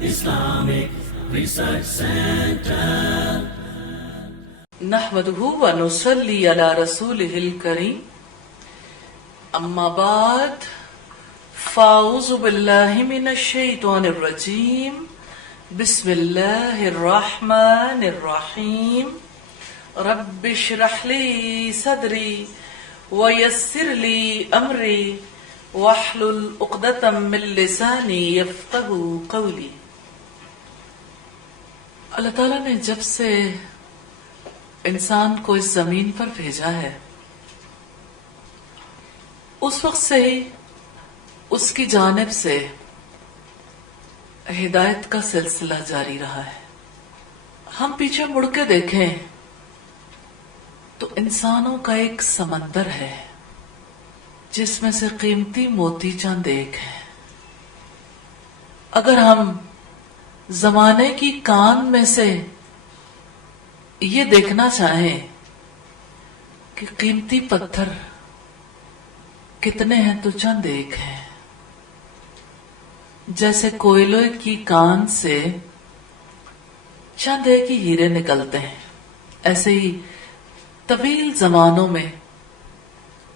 Islamic Research Center. نحمده ونصلي على رسوله الكريم اما بعد فاعوذ بالله من الشيطان الرجيم بسم الله الرحمن الرحيم رب اشرح لي صدري ويسر لي امري واحلل عقدة من لساني يفقهوا قولي. اللہ تعالیٰ نے جب سے انسان کو اس زمین پر بھیجا ہے اس وقت سے ہی اس کی جانب سے ہدایت کا سلسلہ جاری رہا ہے. ہم پیچھے مڑ کے دیکھیں تو انسانوں کا ایک سمندر ہے جس میں سے قیمتی موتی چند ایک ہے. اگر ہم زمانے کی کان میں سے یہ دیکھنا چاہیں کہ قیمتی پتھر کتنے ہیں تو چند ایک ہیں. جیسے کوئلے کی کان سے چند ایک ہی ہیرے نکلتے ہیں، ایسے ہی طویل زمانوں میں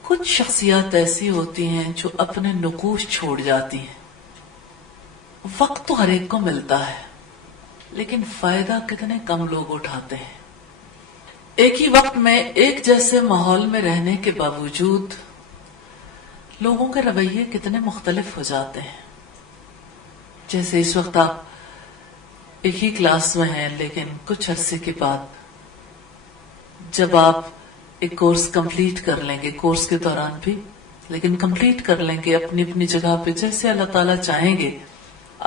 کچھ شخصیات ایسی ہوتی ہیں جو اپنے نقوش چھوڑ جاتی ہیں. وقت تو ہر ایک کو ملتا ہے لیکن فائدہ کتنے کم لوگ اٹھاتے ہیں. ایک ہی وقت میں ایک جیسے ماحول میں رہنے کے باوجود لوگوں کے رویے کتنے مختلف ہو جاتے ہیں. جیسے اس وقت آپ ایک ہی کلاس میں ہیں لیکن کچھ عرصے کے بعد جب آپ ایک کورس کمپلیٹ کر لیں گے، کورس کے دوران بھی لیکن کمپلیٹ کر لیں گے اپنی اپنی جگہ پہ جیسے اللہ تعالیٰ چاہیں گے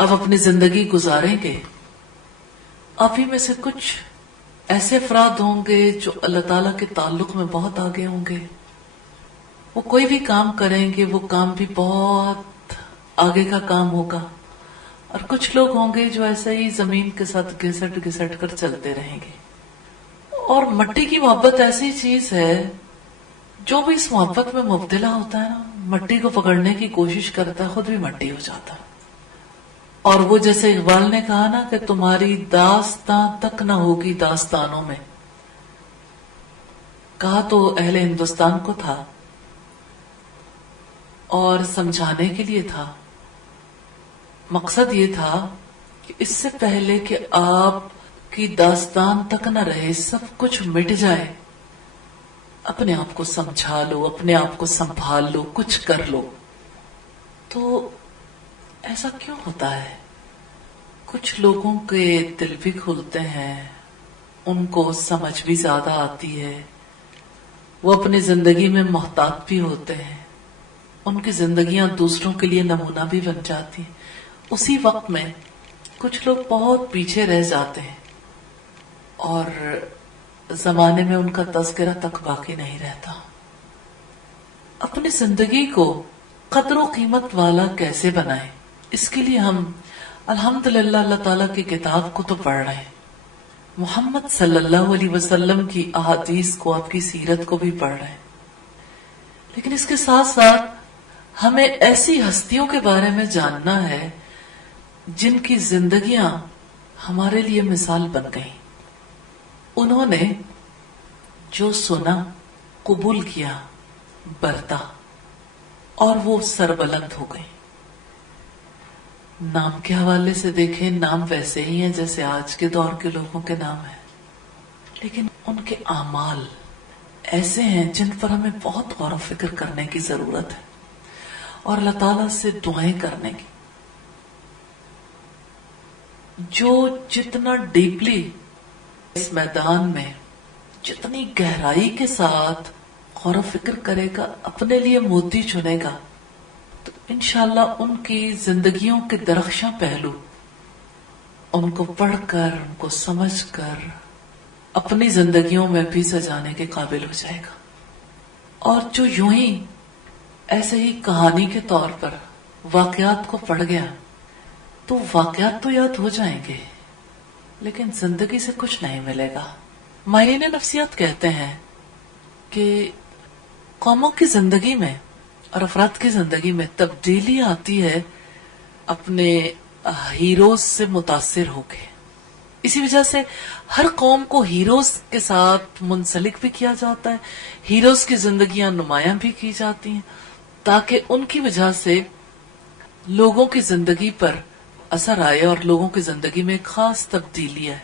آپ اپنی زندگی گزاریں گے. آپ ہی میں سے کچھ ایسے افراد ہوں گے جو اللہ تعالیٰ کے تعلق میں بہت آگے ہوں گے. وہ کوئی بھی کام کریں گے وہ کام بھی بہت آگے کا کام ہوگا. اور کچھ لوگ ہوں گے جو ایسے ہی زمین کے ساتھ گھسٹ گھسٹ کر چلتے رہیں گے. اور مٹی کی محبت ایسی چیز ہے جو بھی اس محبت میں مبتلا ہوتا ہے نا، مٹی کو پکڑنے کی کوشش کرتا ہے خود بھی مٹی ہو جاتا ہے. اور وہ جیسے اقبال نے کہا نا کہ تمہاری داستاں تک نہ ہوگی داستانوں میں، کہا تو اہل ہندوستان کو تھا اور سمجھانے کے لیے تھا. مقصد یہ تھا کہ اس سے پہلے کہ آپ کی داستان تک نہ رہے، سب کچھ مٹ جائے، اپنے آپ کو سمجھا لو، اپنے آپ کو سنبھال لو، کچھ کر لو. تو ایسا کیوں ہوتا ہے؟ کچھ لوگوں کے دل بھی کھلتے ہیں، ان کو سمجھ بھی زیادہ آتی ہے، وہ اپنی زندگی میں محتاط بھی ہوتے ہیں، ان کی زندگیاں دوسروں کے لیے نمونہ بھی بن جاتی ہیں. اسی وقت میں کچھ لوگ بہت پیچھے رہ جاتے ہیں اور زمانے میں ان کا تذکرہ تک باقی نہیں رہتا. اپنی زندگی کو قدر و قیمت والا کیسے بنائیں؟ اس کے لیے ہم الحمدللہ اللہ تعالیٰ کی کتاب کو تو پڑھ رہے ہیں، محمد صلی اللہ علیہ وسلم کی احادیث کو، آپ کی سیرت کو بھی پڑھ رہے ہیں. لیکن اس کے ساتھ ساتھ ہمیں ایسی ہستیوں کے بارے میں جاننا ہے جن کی زندگیاں ہمارے لیے مثال بن گئیں. انہوں نے جو سنا، قبول کیا، برتا اور وہ سربلند ہو گئے. نام کے حوالے سے دیکھیں، نام ویسے ہی ہیں جیسے آج کے دور کے لوگوں کے نام ہیں، لیکن ان کے اعمال ایسے ہیں جن پر ہمیں بہت غور و فکر کرنے کی ضرورت ہے اور اللہ تعالیٰ سے دعائیں کرنے کی. جو جتنا ڈیپلی اس میدان میں جتنی گہرائی کے ساتھ غور و فکر کرے گا، اپنے لیے موتی چنے گا، تو انشاءاللہ ان کی زندگیوں کے درخشاں پہلو ان کو پڑھ کر، ان کو سمجھ کر اپنی زندگیوں میں بھی سجانے کے قابل ہو جائے گا. اور جو یوں ہی ایسے ہی کہانی کے طور پر واقعات کو پڑھ گیا تو واقعات تو یاد ہو جائیں گے لیکن زندگی سے کچھ نہیں ملے گا. ماہرین نفسیات کہتے ہیں کہ قوموں کی زندگی میں اور افراد کی زندگی میں تبدیلی آتی ہے اپنے ہیروز سے متاثر ہو گئے. اسی وجہ سے ہر قوم کو ہیروز کے ساتھ منسلک بھی کیا جاتا ہے، ہیروز کی زندگیاں نمایاں بھی کی جاتی ہیں تاکہ ان کی وجہ سے لوگوں کی زندگی پر اثر آئے اور لوگوں کی زندگی میں ایک خاص تبدیلی آئے.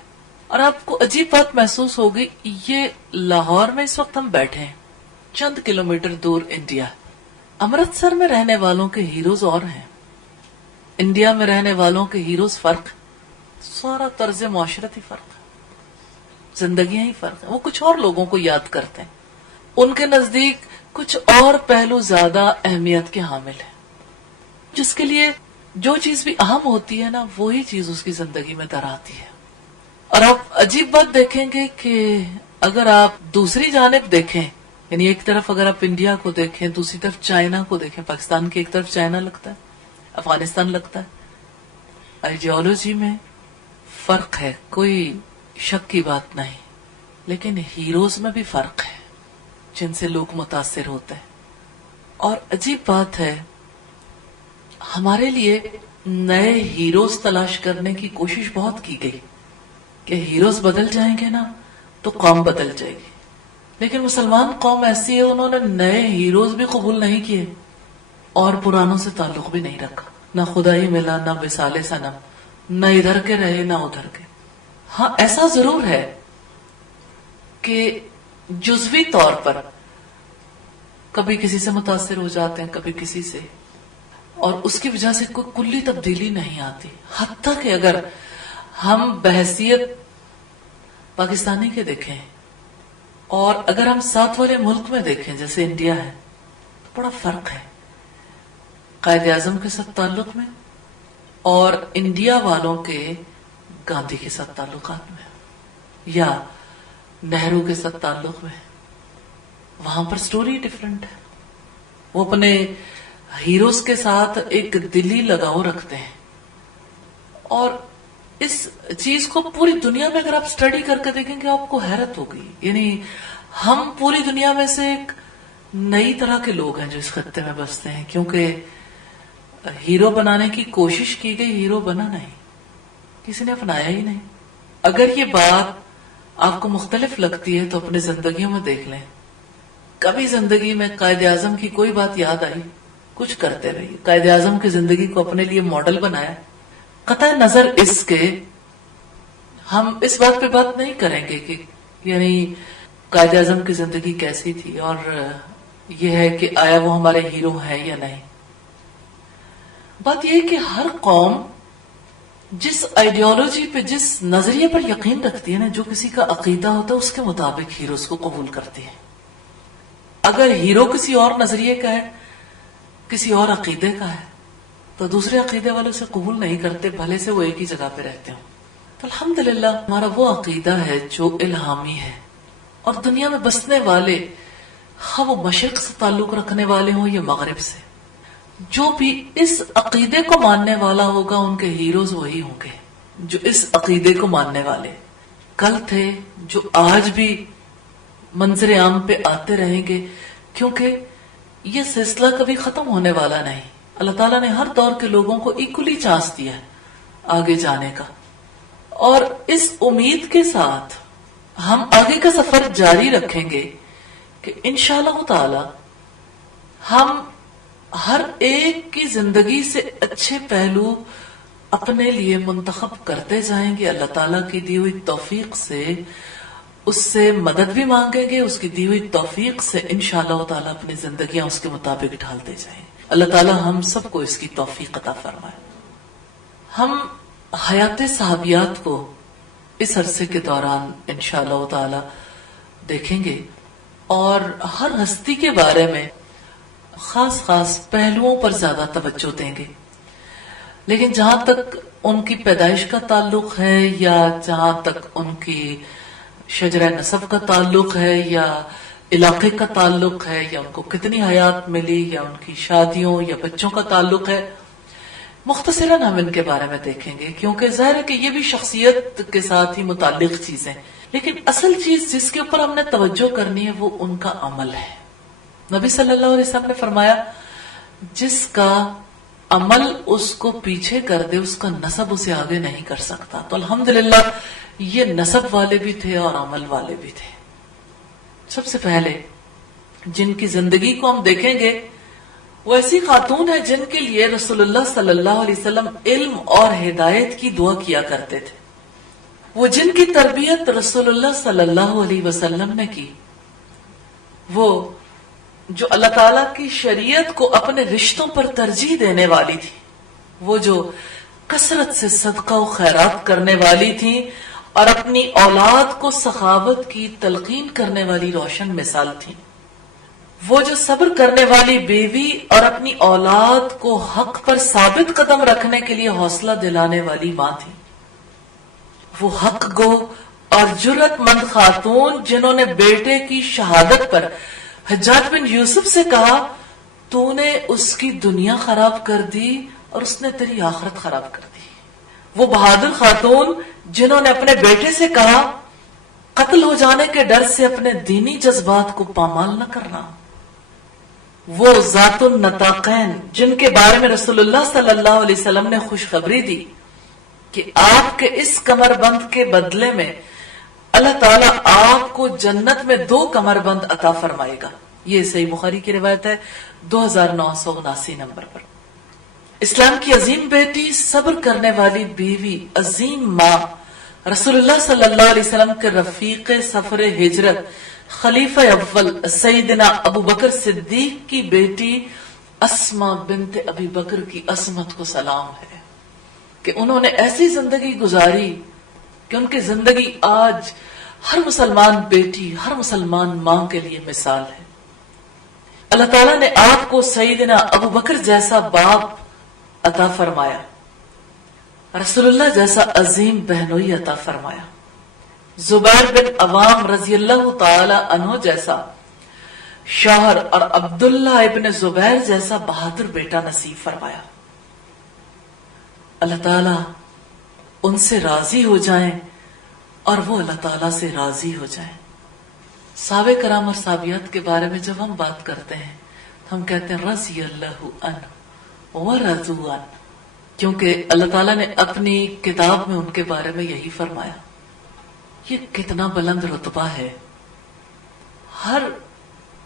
اور آپ کو عجیب بات محسوس ہوگی، یہ لاہور میں اس وقت ہم بیٹھے ہیں، چند کلومیٹر دور انڈیا. امرتسر میں رہنے والوں کے ہیروز اور ہیں، انڈیا میں رہنے والوں کے ہیروز فرق، سارا طرز معاشرت ہی فرق ہے، زندگیاں ہی فرق ہیں. وہ کچھ اور لوگوں کو یاد کرتے ہیں، ان کے نزدیک کچھ اور پہلو زیادہ اہمیت کے حامل ہیں، جس کے لیے جو چیز بھی اہم ہوتی ہے نا وہی چیز اس کی زندگی میں در آتی ہے. اور آپ عجیب بات دیکھیں گے کہ اگر آپ دوسری جانب دیکھیں، یعنی ایک طرف اگر آپ انڈیا کو دیکھیں، دوسری طرف چائنا کو دیکھیں، پاکستان کی ایک طرف چائنا لگتا ہے، افغانستان لگتا ہے، آئیڈیالوجی میں فرق ہے، کوئی شک کی بات نہیں، لیکن ہیروز میں بھی فرق ہے جن سے لوگ متاثر ہوتے ہیں. اور عجیب بات ہے، ہمارے لیے نئے ہیروز تلاش کرنے کی کوشش بہت کی گئی کہ ہیروز بدل جائیں گے نا تو قوم بدل جائے گی، لیکن مسلمان قوم ایسی ہے انہوں نے نئے ہیروز بھی قبول نہیں کیے اور پرانوں سے تعلق بھی نہیں رکھا، نہ خدائی ملا، نہ وصال صنم، نہ ادھر کے رہے نہ ادھر کے. ہاں ایسا ضرور ہے کہ جزوی طور پر کبھی کسی سے متاثر ہو جاتے ہیں، کبھی کسی سے، اور اس کی وجہ سے کوئی کلی تبدیلی نہیں آتی. حتیٰ کہ اگر ہم بحیثیت پاکستانی کے دیکھیں اور اگر ہم ساتھ والے ملک میں دیکھیں جیسے انڈیا ہے تو بڑا فرق ہے قائد اعظم کے ساتھ تعلق میں اور انڈیا والوں کے گاندھی کے ساتھ تعلقات میں یا نہرو کے ساتھ تعلق میں. وہاں پر سٹوری ڈیفرنٹ ہے، وہ اپنے ہیروز کے ساتھ ایک دلی لگاؤ رکھتے ہیں. اور اس چیز کو پوری دنیا میں اگر آپ سٹڈی کر کے دیکھیں گے آپ کو حیرت ہوگی. یعنی ہم پوری دنیا میں سے ایک نئی طرح کے لوگ ہیں جو اس خطے میں بستے ہیں، کیونکہ ہیرو بنانے کی کوشش کی گئی، ہیرو بنا نہیں، کسی نے اپنایا ہی نہیں. اگر یہ بات آپ کو مختلف لگتی ہے تو اپنی زندگیوں میں دیکھ لیں، کبھی زندگی میں قائد اعظم کی کوئی بات یاد آئی، کچھ کرتے رہیے. قائد اعظم کی زندگی کو اپنے لیے ماڈل بنایا. قطع نظر اس کے ہم اس بات پہ بات نہیں کریں گے کہ یعنی قائد اعظم کی زندگی کیسی تھی اور یہ ہے کہ آیا وہ ہمارے ہیرو ہیں یا نہیں. بات یہ ہے کہ ہر قوم جس آئیڈیالوجی پہ، جس نظریے پر یقین رکھتی ہے نا، جو کسی کا عقیدہ ہوتا ہے اس کے مطابق ہیروز کو قبول کرتی ہے. اگر ہیرو کسی اور نظریے کا ہے، کسی اور عقیدے کا ہے، تو دوسرے عقیدے والے اسے قبول نہیں کرتے، بھلے سے وہ ایک ہی جگہ پہ رہتے ہوں. تو الحمدللہ ہمارا وہ عقیدہ ہے جو الہامی ہے، اور دنیا میں بسنے والے، خواہ وہ مشرق سے تعلق رکھنے والے ہوں یا مغرب سے، جو بھی اس عقیدے کو ماننے والا ہوگا ان کے ہیروز وہی ہوں گے جو اس عقیدے کو ماننے والے کل تھے، جو آج بھی منظر عام پہ آتے رہیں گے، کیونکہ یہ سلسلہ کبھی ختم ہونے والا نہیں. اللہ تعالیٰ نے ہر دور کے لوگوں کو ایکولی چانس دیا ہے آگے جانے کا، اور اس امید کے ساتھ ہم آگے کا سفر جاری رکھیں گے کہ انشاءاللہ تعالی ہم ہر ایک کی زندگی سے اچھے پہلو اپنے لیے منتخب کرتے جائیں گے. اللہ تعالیٰ کی دی ہوئی توفیق سے اس سے مدد بھی مانگیں گے، اس کی دی ہوئی توفیق سے انشاءاللہ تعالی اپنی زندگیاں اس کے مطابق ڈھالتے جائیں. اللہ تعالیٰ ہم سب کو اس کی توفیق عطا فرمائے. ہم حیات صحابیات کو اس عرصے کے دوران انشاءاللہ تعالی دیکھیں گے اور ہر ہستی کے بارے میں خاص خاص پہلوؤں پر زیادہ توجہ دیں گے. لیکن جہاں تک ان کی پیدائش کا تعلق ہے یا جہاں تک ان کی شجرہ نسب کا تعلق ہے یا علاقے کا تعلق ہے یا ان کو کتنی حیات ملی یا ان کی شادیوں یا بچوں کا تعلق ہے، مختصراً ہم ان کے بارے میں دیکھیں گے، کیونکہ ظاہر ہے کہ یہ بھی شخصیت کے ساتھ ہی متعلق چیزیں، لیکن اصل چیز جس کے اوپر ہم نے توجہ کرنی ہے وہ ان کا عمل ہے. نبی صلی اللہ علیہ وسلم نے فرمایا جس کا عمل اس کو پیچھے کر دے، اس کا نسب اسے آگے نہیں کر سکتا. تو الحمدللہ یہ نسب والے بھی تھے اور عمل والے بھی تھے. سب سے پہلے جن کی زندگی کو ہم دیکھیں گے وہ ایسی خاتون ہے جن کے لیے رسول اللہ صلی اللہ علیہ وسلم علم اور ہدایت کی دعا کیا کرتے تھے. وہ جن کی تربیت رسول اللہ صلی اللہ علیہ وسلم نے کی، وہ جو اللہ تعالیٰ کی شریعت کو اپنے رشتوں پر ترجیح دینے والی تھی، وہ جو کثرت سے صدقہ و خیرات کرنے والی تھی اور اپنی اولاد کو سخاوت کی تلقین کرنے والی روشن مثال تھی، وہ جو صبر کرنے والی بیوی اور اپنی اولاد کو حق پر ثابت قدم رکھنے کے لیے حوصلہ دلانے والی ماں تھی، وہ حق گو اور جرأت مند خاتون جنہوں نے بیٹے کی شہادت پر حجاج بن یوسف سے کہا تو نے اس کی دنیا خراب کر دی اور اس نے تیری آخرت خراب کر دی. وہ بہادر خاتون جنہوں نے اپنے بیٹے سے کہا قتل ہو جانے کے ڈر سے اپنے دینی جذبات کو پامال نہ کرنا. وہ ذات النطاقین جن کے بارے میں رسول اللہ صلی اللہ علیہ وسلم نے خوشخبری دی کہ آپ کے اس کمر بند کے بدلے میں اللہ تعالیٰ آپ کو جنت میں 2 کمر بند عطا فرمائے گا. یہ صحیح بخاری کی روایت ہے 2979 نمبر پر. اسلام کی عظیم بیٹی، صبر کرنے والی بیوی، عظیم ماں، رسول اللہ صلی اللہ علیہ وسلم کے رفیق سفر ہجرت، خلیفہ اول سیدنا ابو بکر صدیق کی بیٹی اسما بنت ابی بکر کی عظمت کو سلام ہے کہ انہوں نے ایسی زندگی گزاری کہ ان کی زندگی آج ہر مسلمان بیٹی، ہر مسلمان ماں کے لیے مثال ہے. اللہ تعالیٰ نے آپ کو سیدنا ابو بکر جیسا باپ عطا فرمایا، رسول اللہ جیسا عظیم بہنوئی عطا فرمایا، زبیر بن عوام رضی اللہ تعالی عنہ جیسا شوہر اور عبداللہ ابن زبیر جیسا بہادر بیٹا نصیب فرمایا. اللہ تعالیٰ ان سے راضی ہو جائیں اور وہ اللہ تعالیٰ سے راضی ہو جائیں. صحابہ کرام اور صحابیات کے بارے میں جب ہم بات کرتے ہیں ہم کہتے ہیں رضی اللہ عنہ ورضوا عنہ، کیونکہ اللہ تعالیٰ نے اپنی کتاب میں ان کے بارے میں یہی فرمایا. یہ کتنا بلند رتبہ ہے. ہر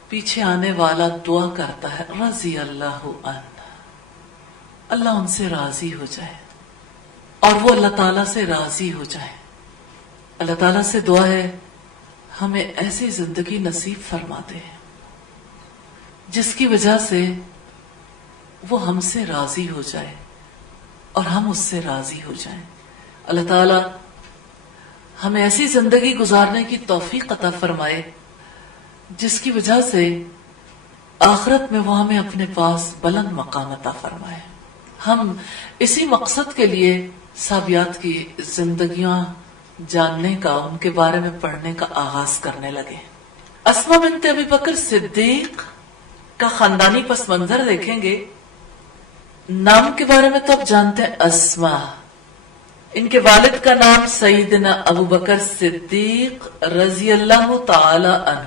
پیچھے آنے والا دعا کرتا ہے رضی اللہ عنہ، اللہ ان سے راضی ہو جائے اور وہ اللہ تعالیٰ سے راضی ہو جائے. اللہ تعالیٰ سے دعا ہے ہمیں ایسی زندگی نصیب فرما دے جس کی وجہ سے وہ ہم سے راضی ہو جائے اور ہم اس سے راضی ہو جائیں. اللہ تعالیٰ ہمیں ایسی زندگی گزارنے کی توفیق عطا فرمائے جس کی وجہ سے آخرت میں وہ ہمیں اپنے پاس بلند مقام عطا فرمائے. ہم اسی مقصد کے لیے صحابیات کی زندگیاں جاننے کا، ان کے بارے میں پڑھنے کا آغاز کرنے لگے. اسما بنت ابی بکر صدیق کا خاندانی پس منظر دیکھیں گے. نام کے بارے میں تو آپ جانتے ہیں اسما، ان کے والد کا نام سیدنا ابو بکر صدیق رضی اللہ تعالی عنہ،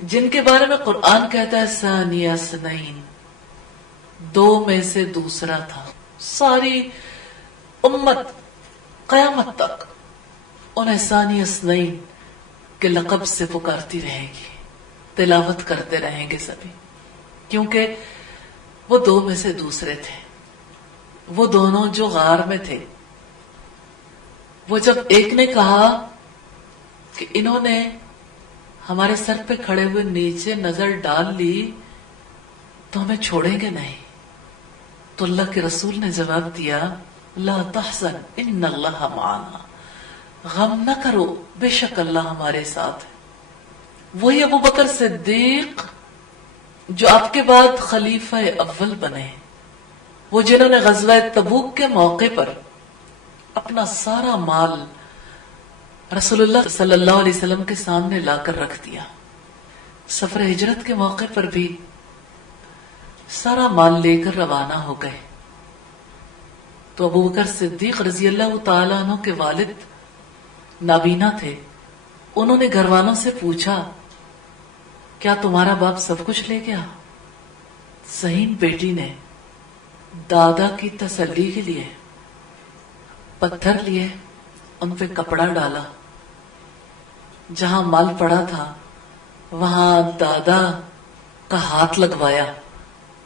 جن کے بارے میں قرآن کہتا ہے ثانی اثنین، 2 میں سے دوسرا تھا. ساری امت قیامت تک انہیں ثانی اثنین کے لقب سے پکارتی رہے گی، تلاوت کرتے رہیں گے سبھی، کیونکہ وہ 2 میں سے دوسرے تھے. وہ دونوں جو غار میں تھے، وہ جب ایک نے کہا کہ انہوں نے ہمارے سر پہ کھڑے ہوئے نیچے نظر ڈال لی تو ہمیں چھوڑیں گے نہیں، تو اللہ کے رسول نے جواب دیا لا تحزن ان اللہ معنا، غم نہ کرو بے شک اللہ ہمارے ساتھ ہے. وہی ابو بکر صدیق جو آپ کے بعد خلیفہ اول بنے، وہ جنہوں نے غزوہ تبوک کے موقع پر اپنا سارا مال رسول اللہ صلی اللہ علیہ وسلم کے سامنے لا کر رکھ دیا. سفر ہجرت کے موقع پر بھی سارا مال لے کر روانہ ہو گئے. تو ابو بکر صدیق رضی اللہ تعالیٰ عنہ کے والد نابینا تھے. انہوں نے گھر والوں سے پوچھا کیا تمہارا باپ سب کچھ لے گیا؟ ذہین بیٹی نے دادا کی تسلی کے لیے پتھر لیے، ان پہ کپڑا ڈالا، جہاں مال پڑا تھا وہاں دادا کا ہاتھ لگوایا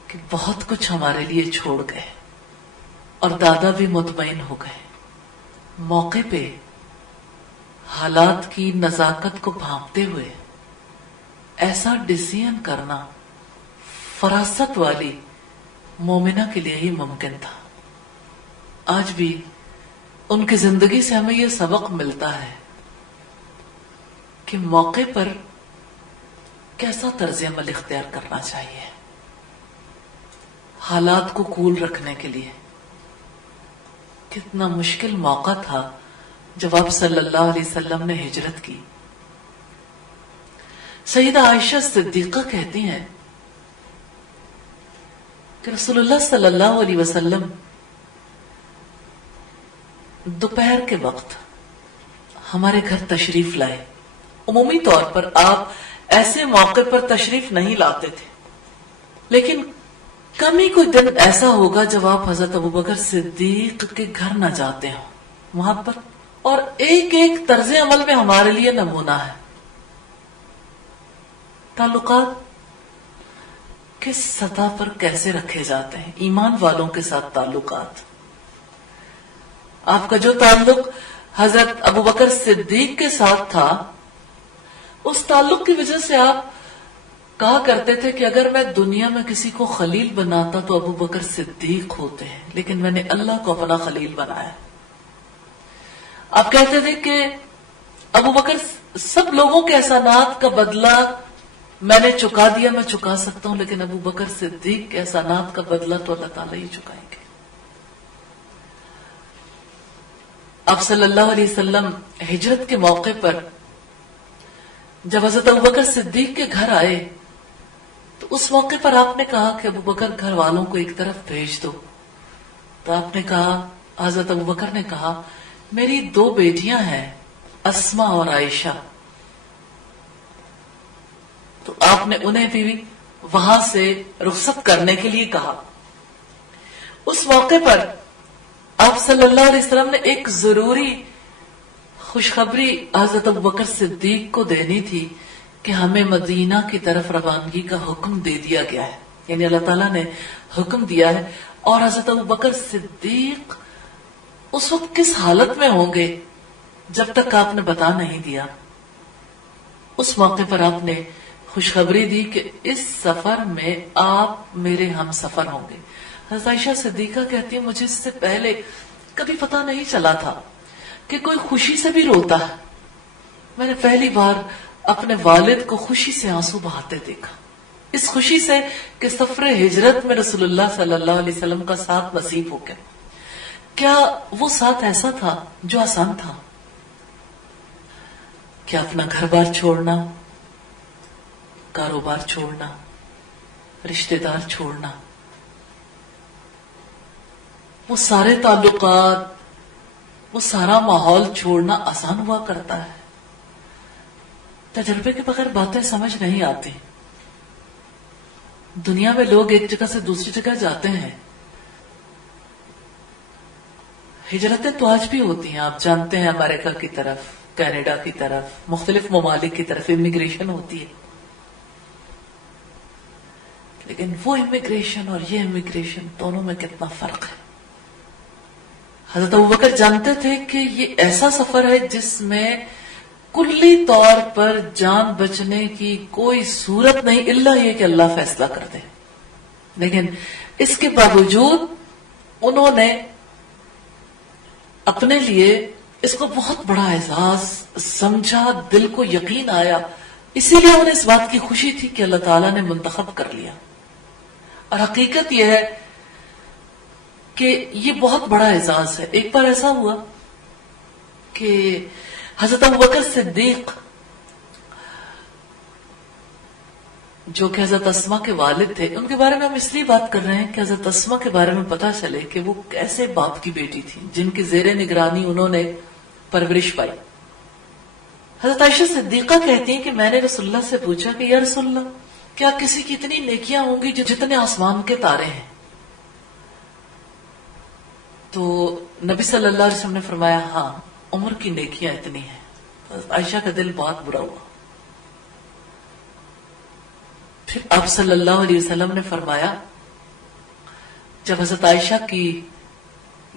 کہ بہت کچھ ہمارے لیے چھوڑ گئے، اور دادا بھی مطمئن ہو گئے۔ موقع پہ حالات کی نزاکت کو بھانپتے ہوئے ایسا ڈیسیژن کرنا فراست والی مومنہ کے لیے ہی ممکن تھا۔ آج بھی ان کی زندگی سے ہمیں یہ سبق ملتا ہے کہ موقع پر کیسا طرز عمل اختیار کرنا چاہیے حالات کو کول رکھنے کے لیے۔ کتنا مشکل موقع تھا جب آپ صلی اللہ علیہ وسلم نے ہجرت کی۔ سیدہ عائشہ صدیقہ کہتی ہیں کہ رسول اللہ صلی اللہ علیہ وسلم دوپہر کے وقت ہمارے گھر تشریف لائے۔ عمومی طور پر آپ ایسے موقع پر تشریف نہیں لاتے تھے، لیکن کم ہی کوئی دن ایسا ہوگا جب آپ حضرت ابوبکر صدیق کے گھر نہ جاتے ہوں وہاں پر، اور ایک ایک طرز عمل میں ہمارے لیے نمونہ ہے۔ تعلقات کس سطح پر کیسے رکھے جاتے ہیں، ایمان والوں کے ساتھ تعلقات۔ آپ کا جو تعلق حضرت ابوبکر صدیق کے ساتھ تھا، اس تعلق کی وجہ سے آپ کہا کرتے تھے کہ اگر میں دنیا میں کسی کو خلیل بناتا تو ابوبکر صدیق ہوتے ہیں، لیکن میں نے اللہ کو اپنا خلیل بنایا۔ آپ کہتے تھے کہ ابوبکر سب لوگوں کے احسانات کا بدلہ میں نے چکا دیا، میں چکا سکتا ہوں، لیکن ابوبکر صدیق کے احسانات کا بدلہ تو اللہ تعالیٰ ہی چکائیں گے۔ آپ صلی اللہ علیہ وسلم ہجرت کے موقع پر جب حضرت ابوبکر صدیق کے گھر آئے تو اس موقع پر آپ نے کہا کہ ابوبکر گھر والوں کو ایک طرف بھیج دو۔ تو آپ نے کہا، حضرت ابوبکر نے کہا، میری 2 بیٹیاں ہیں، اسما اور عائشہ۔ تو آپ نے انہیں بھی وہاں سے رخصت کرنے کے لیے کہا۔ اس موقع پر آپ صلی اللہ علیہ وسلم نے ایک ضروری خوشخبری حضرت ابوبکر صدیق کو دینی تھی کہ ہمیں مدینہ کی طرف روانگی کا حکم دے دیا گیا ہے، یعنی اللہ تعالیٰ نے حکم دیا ہے، اور حضرت ابوبکر صدیق اس وقت کس حالت میں ہوں گے جب تک آپ نے بتا نہیں دیا۔ اس موقع پر آپ نے خوشخبری دی کہ اس سفر میں آپ میرے ہم سفر ہوں گے۔ حضرت عائشہ صدیقہ کہتی ہے، مجھے اس سے پہلے کبھی پتا نہیں چلا تھا کہ کوئی خوشی سے بھی روتا ہے۔ میں نے پہلی بار اپنے والد کو خوشی سے آنسو بہاتے دیکھا، اس خوشی سے کہ سفر ہجرت میں رسول اللہ صلی اللہ علیہ وسلم کا ساتھ نصیب ہو گیا۔ کیا وہ ساتھ ایسا تھا جو آسان تھا؟ کیا اپنا گھر بار چھوڑنا، کاروبار چھوڑنا، رشتہ دار چھوڑنا، وہ سارے تعلقات، وہ سارا ماحول چھوڑنا آسان ہوا کرتا ہے؟ تجربے کے بغیر باتیں سمجھ نہیں آتی۔ دنیا میں لوگ ایک جگہ سے دوسری جگہ جاتے ہیں، ہجرتیں تو آج بھی ہوتی ہیں، آپ جانتے ہیں، امریکہ کی طرف، کینیڈا کی طرف، مختلف ممالک کی طرف امیگریشن ہوتی ہے، لیکن وہ امیگریشن اور یہ امیگریشن دونوں میں کتنا فرق ہے۔ حضرت ابوبکر جانتے تھے کہ یہ ایسا سفر ہے جس میں کلی طور پر جان بچنے کی کوئی صورت نہیں الا یہ کہ اللہ فیصلہ کر دے، لیکن اس کے باوجود انہوں نے اپنے لیے اس کو بہت بڑا اعزاز سمجھا، دل کو یقین آیا، اسی لیے انہیں اس بات کی خوشی تھی کہ اللہ تعالیٰ نے منتخب کر لیا۔ اور حقیقت یہ ہے کہ یہ بہت بڑا اعزاز ہے۔ ایک بار ایسا ہوا کہ حضرت ابوبکر صدیق، جو کہ حضرت اسما کے والد تھے، ان کے بارے میں ہم اس لیے بات کر رہے ہیں کہ حضرت اسما کے بارے میں پتا چلے کہ وہ کیسے باپ کی بیٹی تھی جن کی زیر نگرانی انہوں نے پرورش پائی۔ حضرت عائشہ صدیقہ کہتی ہیں کہ میں نے رسول اللہ سے پوچھا کہ یا رسول اللہ، کیا کسی کی اتنی نیکیاں ہوں گی جو جتنے آسمان کے تارے ہیں؟ تو نبی صلی اللہ علیہ وسلم نے فرمایا ہاں عمر کی نیکیاں اتنی ہیں. عائشہ کا دل بہت برا ہوا. پھر آپ صلی اللہ علیہ وسلم نے فرمایا، جب حضرت عائشہ کی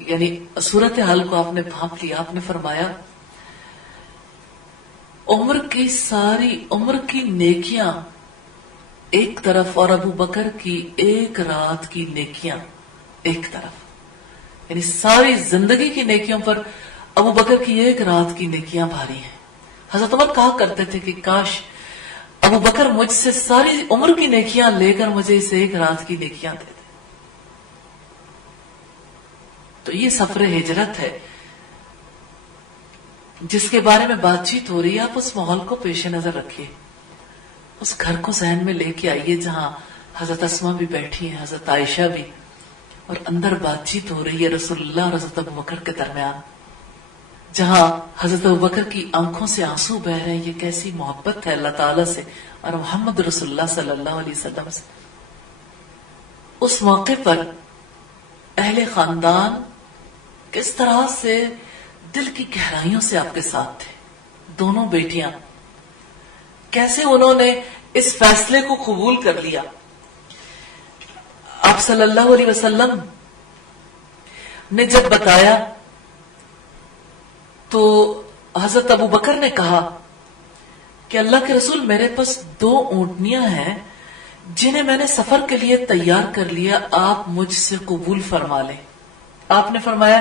یعنی صورتحال کو آپ نے بھانپ لیا، آپ نے فرمایا ساری عمر کی نیکیاں ایک طرف اور ابو بکر کی ایک رات کی نیکیاں ایک طرف، یعنی ساری زندگی کی نیکیوں پر ابو بکر کی ایک رات کی نیکیاں بھاری ہیں. حضرت عمر کہا کرتے تھے کہ کاش ابو بکر مجھ سے ساری عمر کی نیکیاں لے کر مجھے اس ایک رات کی نیکیاں دے دے. تو یہ سفر ہجرت ہے جس کے بارے میں بات چیت ہو رہی ہے. آپ اس ماحول کو پیش نظر رکھیے، اس گھر کو ذہن میں لے کے آئیے جہاں حضرت اسما بھی بیٹھی ہیں، حضرت عائشہ بھی، اور اندر بات چیت ہو رہی ہے رسول اللہ اور حضرت ابو بکر کے درمیان، جہاں حضرت ابو بکر کی آنکھوں سے آنسو بہ رہے ہیں. یہ کیسی محبت ہے اللہ تعالی سے اور محمد رسول اللہ صلی اللہ علیہ وسلم سے. اس موقع پر اہل خاندان کس طرح سے دل کی گہرائیوں سے آپ کے ساتھ تھے. دونوں بیٹیاں کیسے انہوں نے اس فیصلے کو قبول کر لیا. آپ صلی اللہ علیہ وسلم نے جب بتایا تو حضرت ابو بکر نے کہا کہ اللہ کے رسول میرے پاس 2 اونٹنیاں ہیں جنہیں میں نے سفر کے لیے تیار کر لیا، آپ مجھ سے قبول فرما لیں. آپ نے فرمایا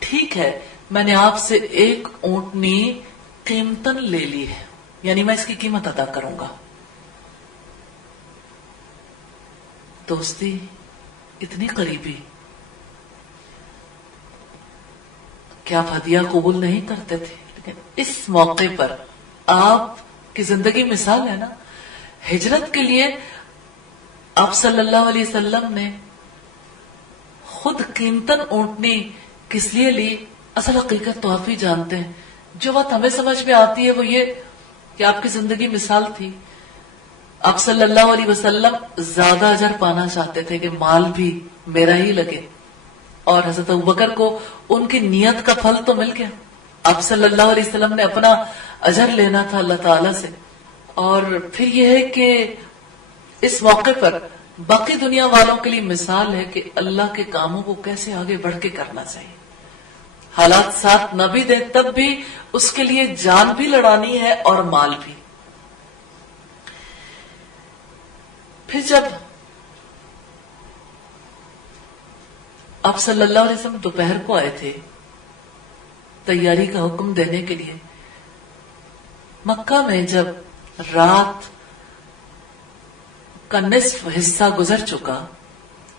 ٹھیک ہے، میں نے آپ سے 1 اونٹنی قیمتاً لے لی ہے، یعنی میں اس کی قیمت ادا کروں گا. دوستی اتنی قریبی کہ آپ ہدیہ قبول نہیں کرتے تھے، لیکن اس موقع پر آپ کی زندگی مثال ہے نا. ہجرت کے لیے آپ صلی اللہ علیہ وسلم نے خود قیمتاً اونٹنی کس لیے لی؟ اصل حقیقت تو آپ ہی جانتے ہیں. جو بات ہمیں سمجھ میں آتی ہے وہ یہ کہ آپ کی زندگی مثال تھی. آپ صلی اللہ علیہ وسلم زیادہ اجر پانا چاہتے تھے کہ مال بھی میرا ہی لگے، اور حضرت ابوبکر کو ان کی نیت کا پھل تو مل گیا. آپ صلی اللہ علیہ وسلم نے اپنا اجر لینا تھا اللہ تعالی سے. اور پھر یہ ہے کہ اس موقع پر باقی دنیا والوں کے لیے مثال ہے کہ اللہ کے کاموں کو کیسے آگے بڑھ کے کرنا چاہیے. حالات ساتھ نہ بھی دے تب بھی اس کے لیے جان بھی لڑانی ہے اور مال بھی. پھر جب آپ صلی اللہ علیہ وسلم دوپہر کو آئے تھے تیاری کا حکم دینے کے لیے، مکہ میں جب رات کا نصف حصہ گزر چکا،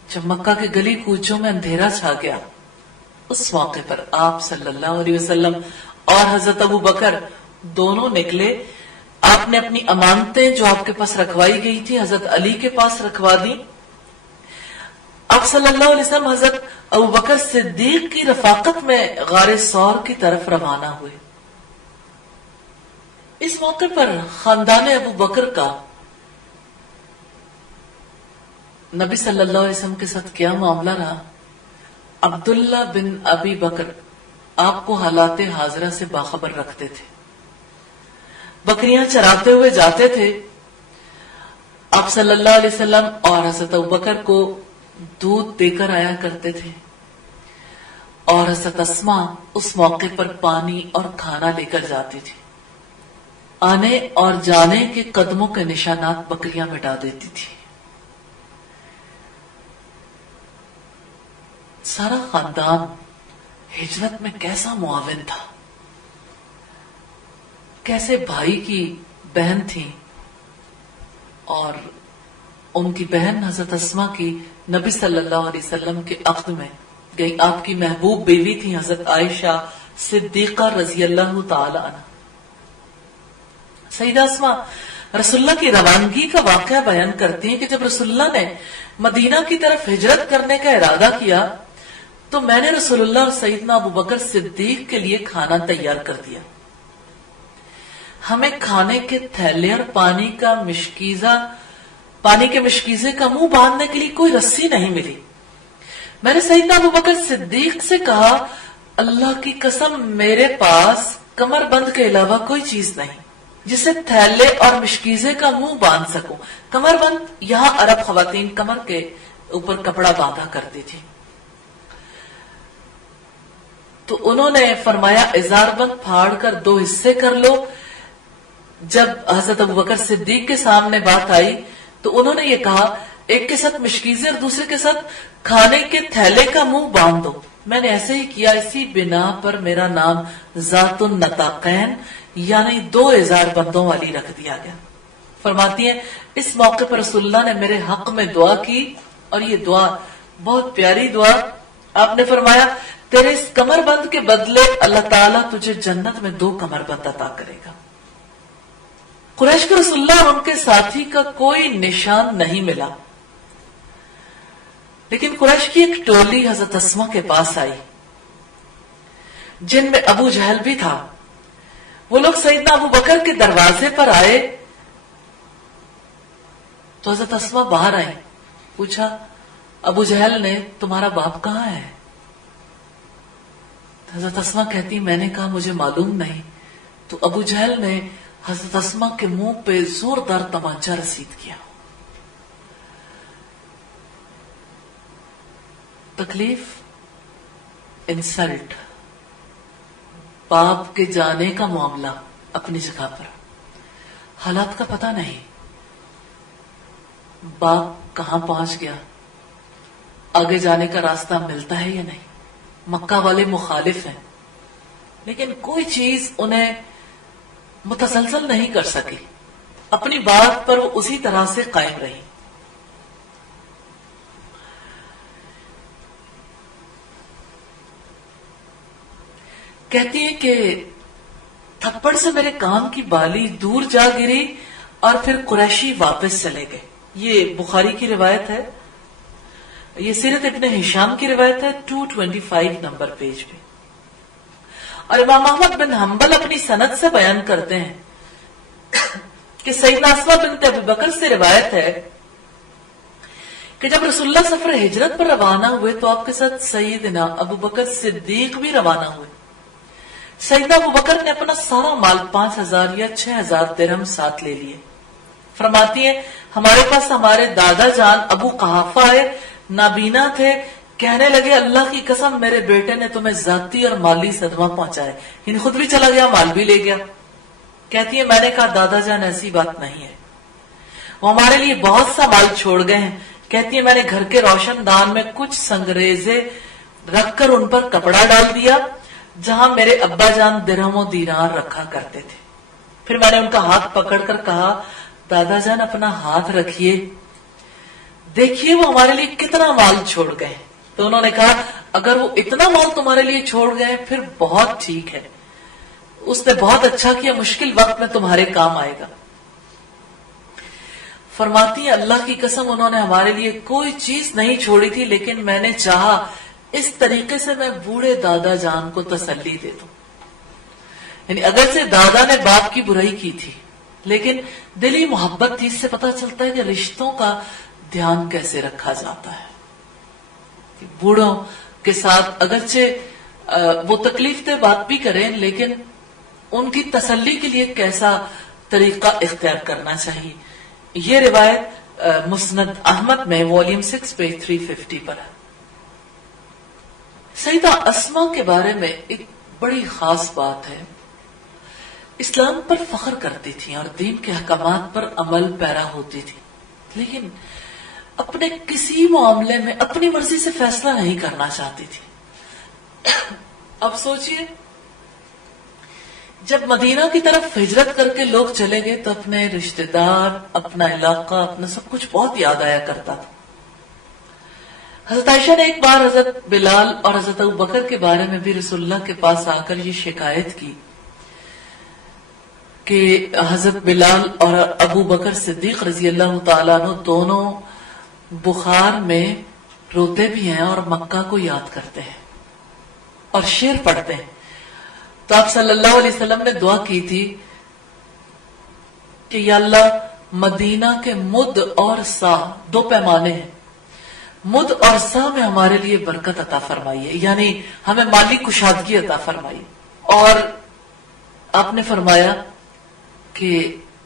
جب مکہ کے گلی کوچوں میں اندھیرا چھا گیا، اس موقع پر آپ صلی اللہ علیہ وسلم اور حضرت ابو بکر دونوں نکلے. آپ نے اپنی امانتیں جو آپ کے پاس رکھوائی گئی تھی حضرت علی کے پاس رکھوا دی. آپ صلی اللہ علیہ وسلم حضرت ابو بکر صدیق کی رفاقت میں غار ثور کی طرف روانہ ہوئے. اس موقع پر خاندان ابو بکر کا نبی صلی اللہ علیہ وسلم کے ساتھ کیا معاملہ رہا. عبداللہ بن ابی بکر آپ کو حالات حاضرہ سے باخبر رکھتے تھے. بکریاں چراتے ہوئے جاتے تھے. آپ صلی اللہ علیہ وسلم اور حضرت ابوبکر کو دودھ دے کر آیا کرتے تھے، اور حضرت اسما اس موقع پر پانی اور کھانا لے کر جاتی تھی. آنے اور جانے کے قدموں کے نشانات بکریاں مٹا دیتی تھی. سارا خاندان ہجرت میں کیسا معاون تھا، کیسے بھائی کی بہن تھی، اور ان کی بہن حضرت اسما کی نبی صلی اللہ علیہ وسلم کے عقد میں گئی. آپ کی محبوب بیوی تھی حضرت عائشہ صدیقہ رضی اللہ تعالی عنہ. سیدہ اسما رسول اللہ کی روانگی کا واقعہ بیان کرتی ہیں کہ جب رسول اللہ نے مدینہ کی طرف ہجرت کرنے کا ارادہ کیا تو میں نے رسول اللہ اور سیدنا ابو بکر صدیق کے لیے کھانا تیار کر دیا. ہمیں کھانے کے تھیلے اور پانی کے مشکیزے کا منہ باندھنے کے لیے کوئی رسی نہیں ملی. میں نے سیدنا ابو بکر صدیق سے کہا اللہ کی قسم میرے پاس کمر بند کے علاوہ کوئی چیز نہیں جسے تھیلے اور مشکیزے کا منہ باندھ سکوں. کمر بند یہاں عرب خواتین کمر کے اوپر کپڑا باندھا کرتی تھی. تو انہوں نے فرمایا ازار بند پھاڑ کر 2 حصے کر لو. جب حضرت ابو بکر صدیق کے سامنے بات آئی تو انہوں نے یہ کہا ایک کے ساتھ مشکیزے اور دوسرے کے ساتھ کھانے کے تھیلے کا منہ باندھ دو. میں نے ایسے ہی کیا. اسی بنا پر میرا نام ذات النطاقین یعنی 2 ازار بندوں والی رکھ دیا گیا. فرماتی ہیں اس موقع پر رسول اللہ نے میرے حق میں دعا کی اور یہ دعا بہت پیاری دعا. آپ نے فرمایا تیرے اس کمر بند کے بدلے اللہ تعالیٰ تجھے جنت میں 2 کمر بند عطا کرے گا. قریش کے رسول اللہ اور ان کے ساتھی کا کوئی نشان نہیں ملا. لیکن قریش کی ایک ٹولی حضرت اسما کے پاس آئی جن میں ابو جہل بھی تھا. وہ لوگ سیدنا ابو بکر کے دروازے پر آئے تو حضرت اسما باہر آئی. پوچھا ابو جہل نے تمہارا باپ کہاں ہے؟ حضرت اسما کہتی میں نے کہا مجھے معلوم نہیں. تو ابو جہل نے حضرت اسما کے منہ پہ زوردار تمانچہ رسید کیا. تکلیف، انسلٹ، باپ کے جانے کا معاملہ اپنی جگہ پر، حالات کا پتہ نہیں باپ کہاں پہنچ گیا، آگے جانے کا راستہ ملتا ہے یا نہیں. مکہ والے مخالف ہیں لیکن کوئی چیز انہیں متسلسل نہیں کر سکی. اپنی بات پر وہ اسی طرح سے قائم رہی. کہتی ہے کہ تھپڑ سے میرے کان کی بالی دور جا گری اور پھر قریشی واپس چلے گئے. یہ بخاری کی روایت ہے. یہ سیرت ابن ہشام کی روایت ہے 225 نمبر پیج پہ. اور امام احمد بن حنبل اپنی سند سے بیان کرتے ہیں کہ سیدنا اسما بنت ابی بکر سے روایت ہے کہ جب رسول اللہ سفر ہجرت پر روانہ ہوئے تو آپ کے ساتھ سیدنا ابو بکر صدیق بھی روانہ ہوئے. سیدنا ابو بکر نے اپنا سارا مال 5000 یا 6000 درہم ساتھ لے لیے. فرماتی ہیں ہمارے پاس ہمارے دادا جان ابو قحافہ آئے، نابینا تھے. کہنے لگے اللہ کی قسم میرے بیٹے نے تمہیں ذاتی اور مالی صدمہ پہنچایا. یعنی خود بھی چلا گیا، مال بھی لے گیا. کہتی ہے میں نے کہا دادا جان ایسی بات نہیں ہے، وہ ہمارے لیے بہت سا مال چھوڑ گئے ہیں. کہتی ہے میں نے گھر کے روشن دان میں کچھ سنگریزے رکھ کر ان پر کپڑا ڈال دیا جہاں میرے ابا جان درہم و دینار رکھا کرتے تھے. پھر میں نے ان کا ہاتھ پکڑ کر کہا دادا جان اپنا ہاتھ رکھیے، دیکھیے وہ ہمارے لیے کتنا مال چھوڑ گئے. تو انہوں نے کہا اگر وہ اتنا مال تمہارے لیے چھوڑ گئے پھر بہت ٹھیک ہے، اس نے بہت اچھا کیا، مشکل وقت میں تمہارے کام آئے گا. فرماتی ہیں اللہ کی قسم انہوں نے ہمارے لیے کوئی چیز نہیں چھوڑی تھی، لیکن میں نے چاہا اس طریقے سے میں بوڑھے دادا جان کو تسلی دے دوں. یعنی اگر سے دادا نے باپ کی برائی کی تھی لیکن دلی محبت تھی. اس سے پتہ چلتا ہے کہ رشتوں کا دھیان کیسے رکھا جاتا ہے. بوڑھوں کے ساتھ اگرچہ وہ تکلیف دہ بات بھی کریں لیکن ان کی تسلی کے لیے کیسا طریقہ اختیار کرنا چاہیے. یہ روایت مسند احمد میں والیوم 6 پیج 350 پر ہے. سیدہ اسما کے بارے میں ایک بڑی خاص بات ہے. اسلام پر فخر کرتی تھی اور دین کے احکامات پر عمل پیرا ہوتی تھی، لیکن اپنے کسی معاملے میں اپنی مرضی سے فیصلہ نہیں کرنا چاہتی تھی. اب سوچئے جب مدینہ کی طرف ہجرت کر کے لوگ چلے گئے تو اپنے رشتہ دار، اپنا علاقہ، اپنا سب کچھ بہت یاد آیا کرتا تھا. حضرت عائشہ نے ایک بار حضرت بلال اور حضرت ابو بکر کے بارے میں بھی رسول اللہ کے پاس آ کر یہ شکایت کی کہ حضرت بلال اور ابو بکر صدیق رضی اللہ تعالیٰ عنہ دونوں بخار میں روتے بھی ہیں اور مکہ کو یاد کرتے ہیں اور شعر پڑھتے ہیں. تو آپ صلی اللہ علیہ وسلم نے دعا کی تھی کہ یا اللہ مدینہ کے مد اور سا 2 پیمانے ہیں، مد اور سا میں ہمارے لیے برکت عطا فرمائیے، یعنی ہمیں مالی کشادگی عطا فرمائیے. اور آپ نے فرمایا کہ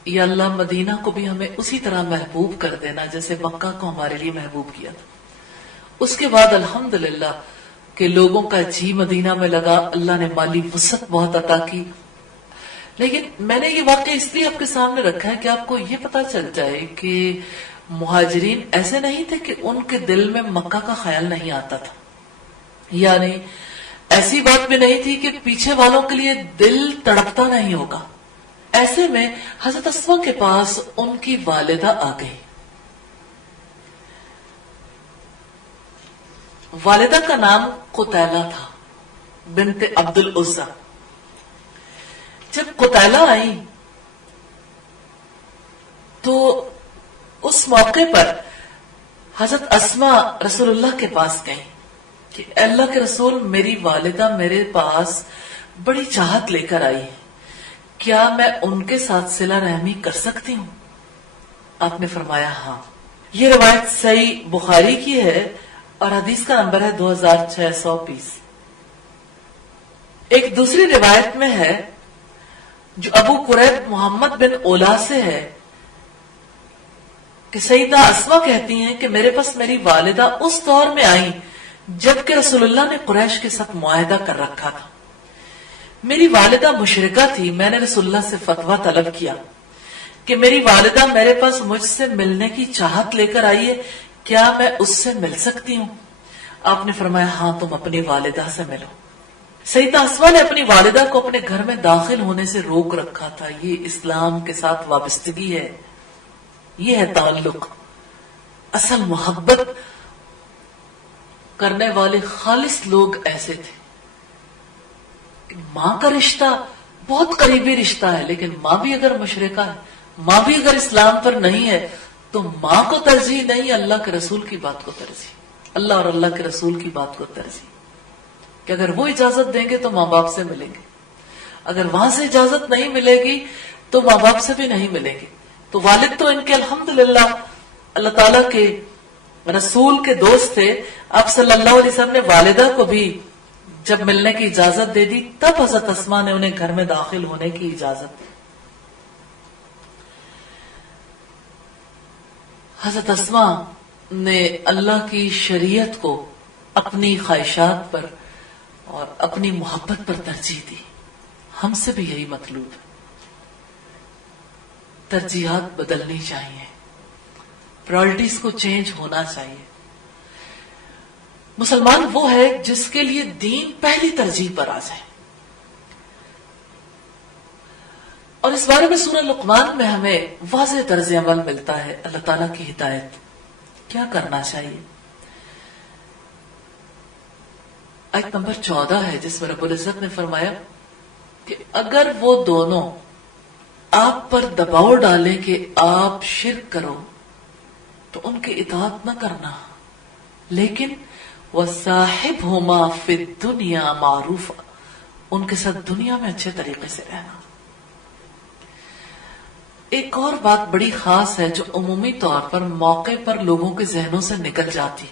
یا اللہ مدینہ کو بھی ہمیں اسی طرح محبوب کر دینا جیسے مکہ کو ہمارے لیے محبوب کیا تھا. اس کے بعد الحمدللہ کہ لوگوں کا جی مدینہ میں لگا، اللہ نے مالی وسعت بہت عطا کی. لیکن میں نے یہ واقعہ اس لیے آپ کے سامنے رکھا ہے کہ آپ کو یہ پتا چل جائے کہ مہاجرین ایسے نہیں تھے کہ ان کے دل میں مکہ کا خیال نہیں آتا تھا، یعنی ایسی بات بھی نہیں تھی کہ پیچھے والوں کے لیے دل تڑپتا نہیں ہوگا. ایسے میں حضرت اسما کے پاس ان کی والدہ آ گئی. والدہ کا نام قتیلہ تھا بنت عبد العزا. جب قتیلہ آئی تو اس موقع پر حضرت اسما رسول اللہ کے پاس گئی کہ اللہ کے رسول، میری والدہ میرے پاس بڑی چاہت لے کر آئی ہے، کیا میں ان کے ساتھ صلہ رحمی کر سکتی ہوں؟ آپ نے فرمایا ہاں. یہ روایت صحیح بخاری کی ہے اور حدیث کا نمبر ہے 2620. ایک دوسری روایت میں ہے جو ابو قریب محمد بن اولا سے ہے کہ سیدہ اسما کہتی ہیں کہ میرے پاس میری والدہ اس دور میں آئی جبکہ رسول اللہ نے قریش کے ساتھ معاہدہ کر رکھا تھا. میری والدہ مشرکہ تھی. میں نے رسول اللہ سے فتویٰ طلب کیا کہ میری والدہ میرے پاس مجھ سے ملنے کی چاہت لے کر آئی ہے، کیا میں اس سے مل سکتی ہوں؟ آپ نے فرمایا ہاں، تم اپنی والدہ سے ملو. سیدہ اسما نے اپنی والدہ کو اپنے گھر میں داخل ہونے سے روک رکھا تھا. یہ اسلام کے ساتھ وابستگی ہے، یہ ہے تعلق. اصل محبت کرنے والے خالص لوگ ایسے تھے. ماں کا رشتہ بہت قریبی رشتہ ہے، لیکن ماں بھی اگر مشرکہ ہے، ماں بھی اگر اسلام پر نہیں ہے تو ماں کو ترجیح نہیں، اللہ کے رسول کی بات کو ترجیح، اللہ اور اللہ کے رسول کی بات کو ترجیح. کہ اگر وہ اجازت دیں گے تو ماں باپ سے ملیں گے، اگر وہاں سے اجازت نہیں ملے گی تو ماں باپ سے بھی نہیں ملیں گے. تو والد تو ان کے الحمدللہ اللہ تعالیٰ کے رسول کے دوست تھے. آپ صلی اللہ علیہ وسلم نے والدہ کو بھی جب ملنے کی اجازت دے دی تب حضرت اسما نے انہیں گھر میں داخل ہونے کی اجازت دی. حضرت اسما نے اللہ کی شریعت کو اپنی خواہشات پر اور اپنی محبت پر ترجیح دی. ہم سے بھی یہی مطلوب ہے. ترجیحات بدلنی چاہیے، پرائرٹیز کو چینج ہونا چاہیے. مسلمان وہ ہے جس کے لیے دین پہلی ترجیح پر آ جائے. اور اس بارے میں سورہ لقمان میں ہمیں واضح طرز عمل ملتا ہے، اللہ تعالیٰ کی ہدایت کیا کرنا چاہیے. آیت نمبر 14 ہے جس میں رب العزت نے فرمایا کہ اگر وہ دونوں آپ پر دباؤ ڈالے کہ آپ شرک کرو تو ان کی اطاعت نہ کرنا، لیکن وَصَاحِبْهُمَا فِي الدُّنْيَا مَعْرُوفًا، ان کے ساتھ دنیا میں اچھے طریقے سے رہنا. ایک اور بات بڑی خاص ہے جو عمومی طور پر موقع پر لوگوں کے ذہنوں سے نکل جاتی،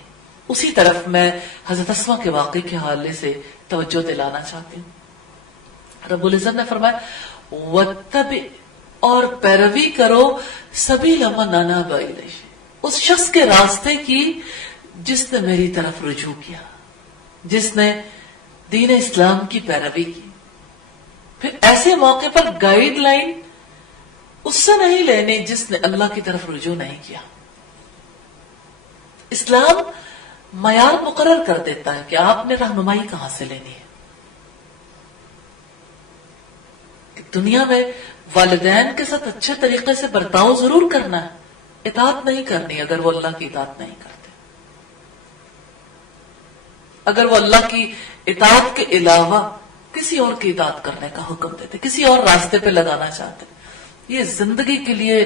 اسی طرف میں حضرت اسما کے واقعے کے حوالے سے توجہ دلانا چاہتی ہوں. رب العزت نے فرمایا وَاتَّبِعْ، اور پیروی کرو سَبِيلَ مَنْ أَنَابَ إِلَيَّ، اس شخص کے راستے کی جس نے میری طرف رجوع کیا، جس نے دین اسلام کی پیروی کی. پھر ایسے موقع پر گائیڈ لائن اس سے نہیں لینی جس نے اللہ کی طرف رجوع نہیں کیا. اسلام معیار مقرر کر دیتا ہے کہ آپ نے رہنمائی کہاں سے لینی ہے. دنیا میں والدین کے ساتھ اچھے طریقے سے برتاؤ ضرور کرنا ہے، اطاعت نہیں کرنی اگر وہ اللہ کی اطاعت نہیں کرتے. اگر وہ اللہ کی اطاعت کے علاوہ کسی اور کی اطاعت کرنے کا حکم دیتے، کسی اور راستے پہ لگانا چاہتے، یہ زندگی کے لیے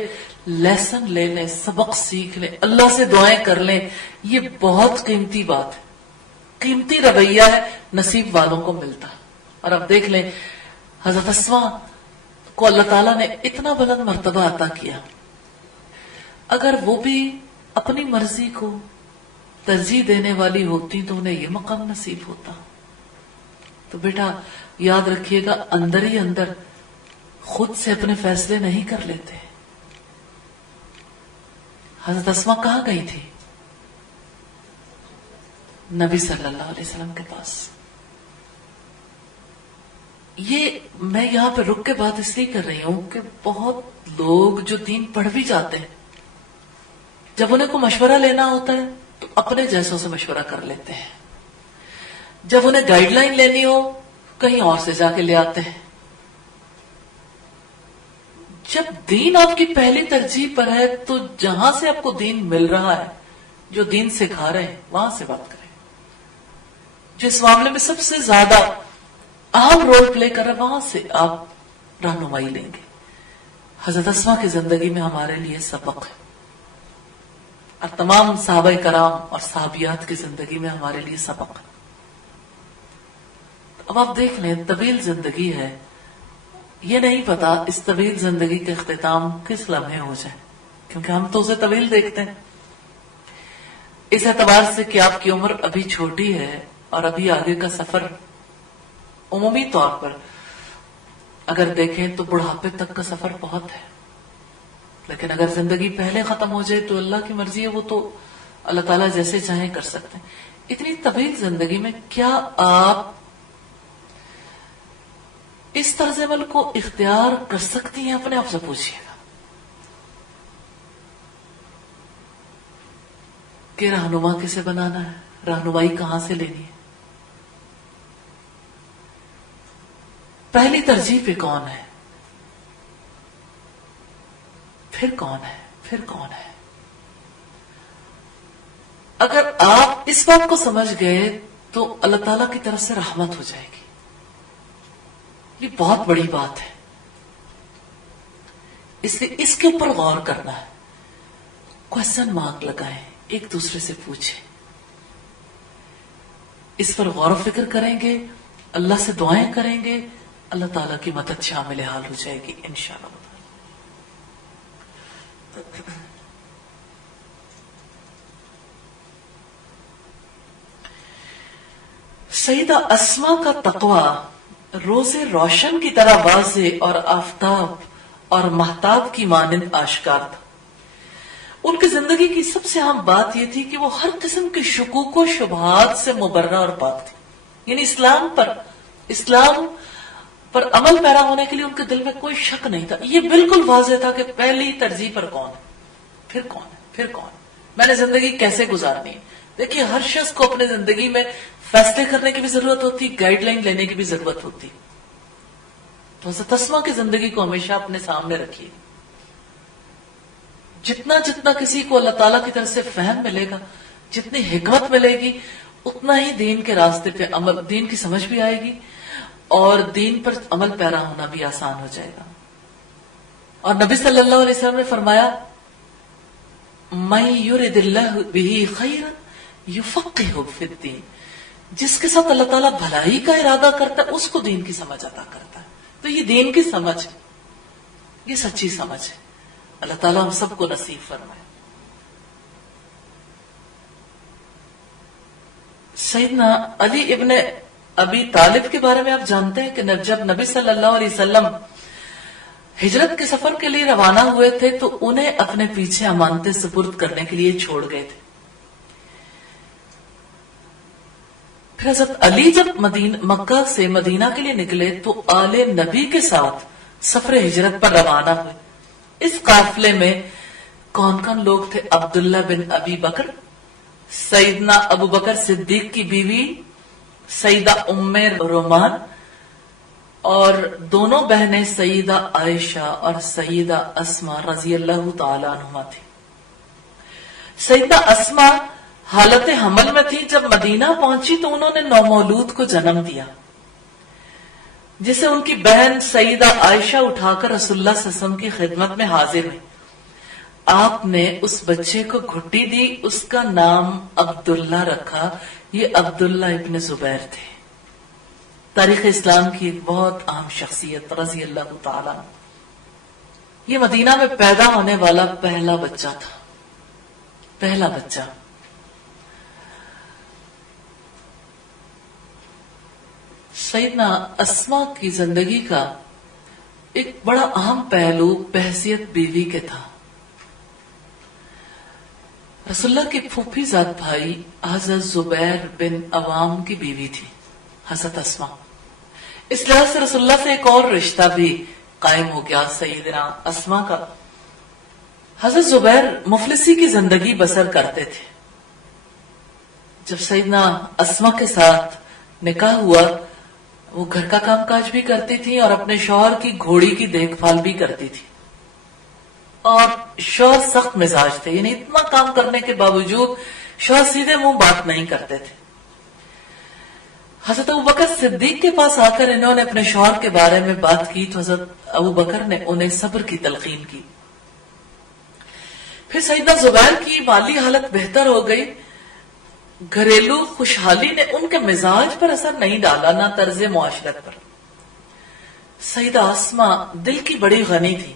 لیسن لے لیں، سبق سیکھ لیں، اللہ سے دعائیں کر لیں. یہ بہت قیمتی بات ہے، قیمتی رویہ ہے، نصیب والوں کو ملتا. اور اب دیکھ لیں حضرت اسما کو اللہ تعالیٰ نے اتنا بلند مرتبہ عطا کیا، اگر وہ بھی اپنی مرضی کو ترجیح دینے والی ہوتی تو انہیں یہ مقام نصیب ہوتا. تو بیٹا یاد رکھیے گا، اندر ہی اندر خود سے اپنے فیصلے نہیں کر لیتے. حضرت اسما کہاں گئی تھی؟ نبی صلی اللہ علیہ وسلم کے پاس. یہ میں یہاں پہ رک کے بات اس لیے کر رہی ہوں کہ بہت لوگ جو دین پڑھ بھی جاتے ہیں، جب انہیں کو مشورہ لینا ہوتا ہے تو اپنے جیسوں سے مشورہ کر لیتے ہیں. جب انہیں گائیڈ لائن لینی ہو کہیں اور سے جا کے لے آتے ہیں. جب دین آپ کی پہلی ترجیح پر ہے تو جہاں سے آپ کو دین مل رہا ہے، جو دین سکھا رہے ہیں، وہاں سے بات کریں. جس معاملے میں سب سے زیادہ اہم رول پلے کر رہا ہے وہاں سے آپ رہنمائی لیں گے. حضرت اسما کی زندگی میں ہمارے لیے سبق ہے، اور تمام صحابہ کرام اور صحابیات کی زندگی میں ہمارے لیے سبق ہے. اب آپ دیکھ لیں، طویل زندگی ہے، یہ نہیں پتا اس طویل زندگی کا اختتام کس لمحے ہو جائے، کیونکہ ہم تو اسے طویل دیکھتے ہیں اس اعتبار سے کہ آپ کی عمر ابھی چھوٹی ہے اور ابھی آگے کا سفر عمومی طور پر اگر دیکھیں تو بڑھاپے تک کا سفر بہت ہے. لیکن اگر زندگی پہلے ختم ہو جائے تو اللہ کی مرضی ہے، وہ تو اللہ تعالیٰ جیسے چاہیں کر سکتے ہیں. اتنی طویل زندگی میں کیا آپ اس طرز عمل کو اختیار کر سکتی ہیں؟ اپنے آپ سے پوچھیے گا کہ رہنما کسے بنانا ہے، رہنمائی کہاں سے لینی ہے، پہلی ترجیح پہ کون ہے، پھر کون ہے، پھر کون ہے. اگر آپ اس بات کو سمجھ گئے تو اللہ تعالیٰ کی طرف سے رحمت ہو جائے گی. یہ بہت بڑی بات ہے، اس لیے اس کے اوپر غور کرنا ہے. کوشچن مارک لگائیں، ایک دوسرے سے پوچھیں، اس پر غور و فکر کریں گے، اللہ سے دعائیں کریں گے، اللہ تعالیٰ کی مدد شامل حال ہو جائے گی انشاءاللہ. سیدہ اسما کا تقوی روز روشن کی طرح واضح اور آفتاب اور مہتاب کی مانند آشکار تھا. ان کی زندگی کی سب سے اہم بات یہ تھی کہ وہ ہر قسم کے شکوک و شبہات سے مبرہ اور پاک تھی. یعنی اسلام پر عمل پیرا ہونے کے لیے ان کے دل میں کوئی شک نہیں تھا. یہ بالکل واضح تھا کہ پہلی ترجیح پر کون ہے، پھر کون ہے، پھر کون ہے، میں نے زندگی کیسے گزارنی ہے. دیکھیے ہر شخص کو اپنے زندگی میں فیصلے کرنے کی بھی ضرورت ہوتی، گائیڈ لائن لینے کی بھی ضرورت ہوتی. تو حضرت اسما کی زندگی کو ہمیشہ اپنے سامنے رکھیے. جتنا جتنا کسی کو اللہ تعالیٰ کی طرف سے فہم ملے گا، جتنی حکمت ملے گی، اتنا ہی دین کے راستے پہ عمل، دین کی سمجھ بھی آئے گی اور دین پر عمل پیرا ہونا بھی آسان ہو جائے گا. اور نبی صلی اللہ علیہ وسلم نے فرمایا، مَن یرد اللہ بہ خیرا یفقہہ فی الدین، جس کے ساتھ اللہ تعالیٰ بھلائی کا ارادہ کرتا ہے اس کو دین کی سمجھ عطا کرتا ہے. تو یہ دین کی سمجھ ہے، یہ سچی سمجھ ہے. اللہ تعالیٰ ہم سب کو نصیب فرمائے. سیدنا علی ابن ابی طالب کے بارے میں آپ جانتے ہیں کہ جب نبی صلی اللہ علیہ وسلم ہجرت کے سفر کے لیے روانہ ہوئے تھے تو انہیں اپنے پیچھے امانتیں سپرد کرنے کے لیے چھوڑ گئے تھے. پھر حضرت علی جب مکہ سے مدینہ کے لیے نکلے تو آل نبی کے ساتھ سفر ہجرت پر روانہ ہوئے. اس قافلے میں کون کون لوگ تھے؟ عبداللہ بن ابی بکر، سیدنا ابو بکر صدیق کی بیوی سیدہ ام رومان، اور دونوں بہنیں سیدہ عائشہ اور سیدہ اسما رضی اللہ تعالی عنہما تھی. سیدہ اسما حالت حمل میں تھی. جب مدینہ پہنچی تو انہوں نے نومولود کو جنم دیا، جسے ان کی بہن سیدہ عائشہ اٹھا کر رسول اللہ صلی اللہ علیہ وسلم کی خدمت میں حاضر ہوئی. آپ نے اس بچے کو گھٹی دی، اس کا نام عبداللہ رکھا. یہ عبداللہ ابن زبیر تھے، تاریخ اسلام کی ایک بہت اہم شخصیت رضی اللہ تعالی. یہ مدینہ میں پیدا ہونے والا پہلا بچہ تھا، پہلا بچہ. سیدنا اسما کی زندگی کا ایک بڑا اہم پہلو بحیثیت بیوی کے تھا. رسول اللہ کی پھوپھی ذات بھائی حضرت زبیر بن عوام کی بیوی تھی حضرت اسما. اس لحاظ سے رسول اللہ سے ایک اور رشتہ بھی قائم ہو گیا سیدنا اسما کا. حضرت زبیر مفلسی کی زندگی بسر کرتے تھے. جب سیدنا اسما کے ساتھ نکاح ہوا وہ گھر کا کام کاج بھی کرتی تھی اور اپنے شوہر کی گھوڑی کی دیکھ بھال بھی کرتی تھی. اور شوہر سخت مزاج تھے، یعنی اتنا کام کرنے کے باوجود شوہر سیدھے منہ بات نہیں کرتے تھے. حضرت ابوبکر صدیق کے پاس آ کر انہوں نے اپنے شوہر کے بارے میں بات کی تو حضرت ابوبکر نے انہیں صبر کی تلقین کی. پھر سیدنا زبیر کی مالی حالت بہتر ہو گئی. گھریلو خوشحالی نے ان کے مزاج پر اثر نہیں ڈالا، نہ طرز معاشرت پر. سیدہ اسما دل کی بڑی غنی تھی.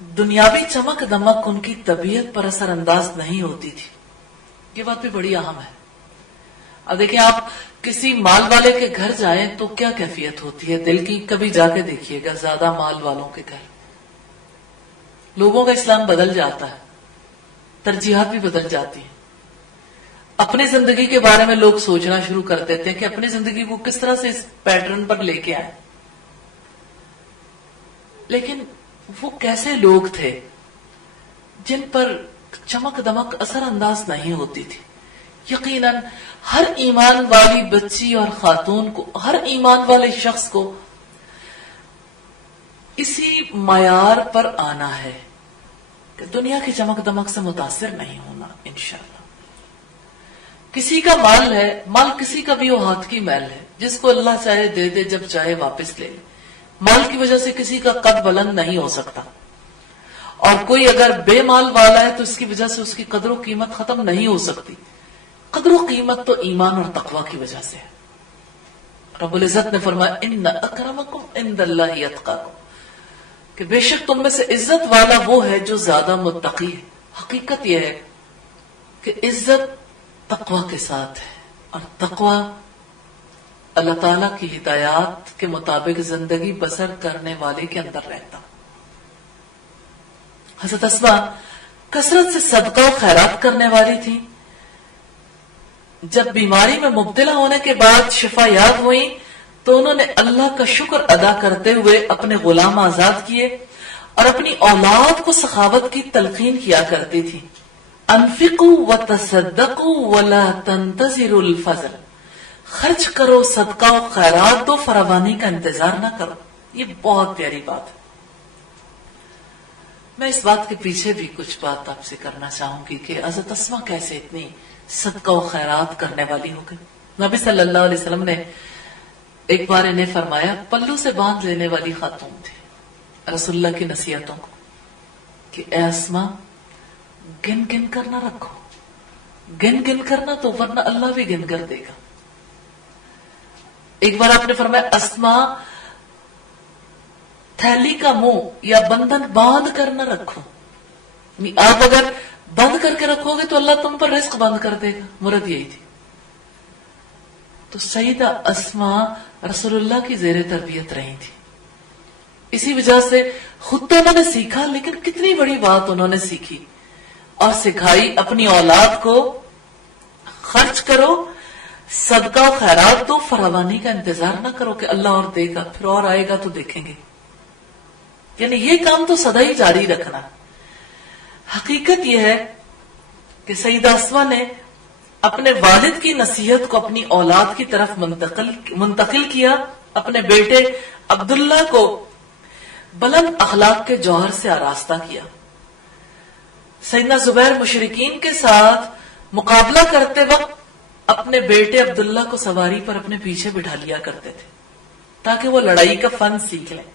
دنیاوی چمک دمک ان کی طبیعت پر اثر انداز نہیں ہوتی تھی. یہ بات بھی بڑی اہم ہے. اب دیکھیں آپ کسی مال والے کے گھر جائیں تو کیا کیفیت ہوتی ہے دل کی، کبھی جا کے دیکھیے گا. زیادہ مال والوں کے گھر لوگوں کا اسلام بدل جاتا ہے، ترجیحات بھی بدل جاتی ہیں. اپنی زندگی کے بارے میں لوگ سوچنا شروع کر دیتے ہیں کہ اپنی زندگی کو کس طرح سے اس پیٹرن پر لے کے آئیں. لیکن وہ کیسے لوگ تھے جن پر چمک دمک اثر انداز نہیں ہوتی تھی. یقیناً ہر ایمان والی بچی اور خاتون کو، ہر ایمان والے شخص کو اسی معیار پر آنا ہے کہ دنیا کی چمک دمک سے متاثر نہیں ہونا. انشاءاللہ کسی کا مال ہے، مال کسی کا بھی وہ ہاتھ کی میل ہے، جس کو اللہ چاہے دے دے، جب چاہے واپس لے لے. مال کی وجہ سے کسی کا قد بلند نہیں ہو سکتا. اور کوئی اگر بے مال والا ہے تو اس کی وجہ سے اس کی قدر و قیمت ختم نہیں ہو سکتی. قدر و قیمت تو ایمان اور تقوی کی وجہ سے ہے. رب العزت نے فرمایا ان اکرمکم عند اللہ اتقاکم، کہ بے شک تم میں سے عزت والا وہ ہے جو زیادہ متقی ہے. حقیقت یہ ہے کہ عزت تقوی کے ساتھ ہے، اور تقوی اللہ تعالیٰ کی ہدایات کے مطابق زندگی بسر کرنے والے کے اندر رہتا. حضرت اسما کثرت سے صدقہ و خیرات کرنے والی تھی. جب بیماری میں مبتلا ہونے کے بعد شفا یاب ہوئی تو انہوں نے اللہ کا شکر ادا کرتے ہوئے اپنے غلام آزاد کیے اور اپنی اولاد کو سخاوت کی تلقین کیا کرتی تھی. انفقوا وتصدقوا ولا تنتظروا الفضل، خرچ کرو، صدقہ و خیرات دو، فراوانی کا انتظار نہ کرو. یہ بہت پیاری بات ہے. میں اس بات کے پیچھے بھی کچھ بات آپ سے کرنا چاہوں گی کہ حضرت اسما کیسے اتنی صدقہ و خیرات کرنے والی ہو گئی. نبی صلی اللہ علیہ وسلم نے ایک بار انہیں فرمایا، پلو سے باندھ لینے والی خاتون تھی، رسول اللہ کی نصیحتوں کو، کہ اے اسما گن گن کر نہ رکھو، گن گن کرنا تو ورنہ اللہ بھی گن کر دے گا. ایک بار آپ نے فرمایا اسما تھیلی کا منہ یا بندھن باندھ کر نہ رکھو، آپ اگر بند کر کے رکھو گے تو اللہ تم پر رزق بند کر دے گا. مراد یہی تھی. تو سیدہ اسما رسول اللہ کی زیر تربیت رہی تھی. اسی وجہ سے خود تو انہوں نے سیکھا، لیکن کتنی بڑی بات انہوں نے سیکھی اور سکھائی. اپنی اولاد کو خرچ کرو، صدقہ و خیرات دو، فراوانی کا انتظار نہ کرو کہ اللہ اور دے گا، پھر اور آئے گا تو دیکھیں گے. یعنی یہ کام تو سدا ہی جاری رکھنا. حقیقت یہ ہے کہ سیدہ اسما نے اپنے والد کی نصیحت کو اپنی اولاد کی طرف منتقل کیا. اپنے بیٹے عبداللہ کو بلند اخلاق کے جوہر سے آراستہ کیا. سیدنا زبیر مشرکین کے ساتھ مقابلہ کرتے وقت اپنے بیٹے عبداللہ کو سواری پر اپنے پیچھے بٹھا لیا کرتے تھے تاکہ وہ لڑائی کا فن سیکھ لیں،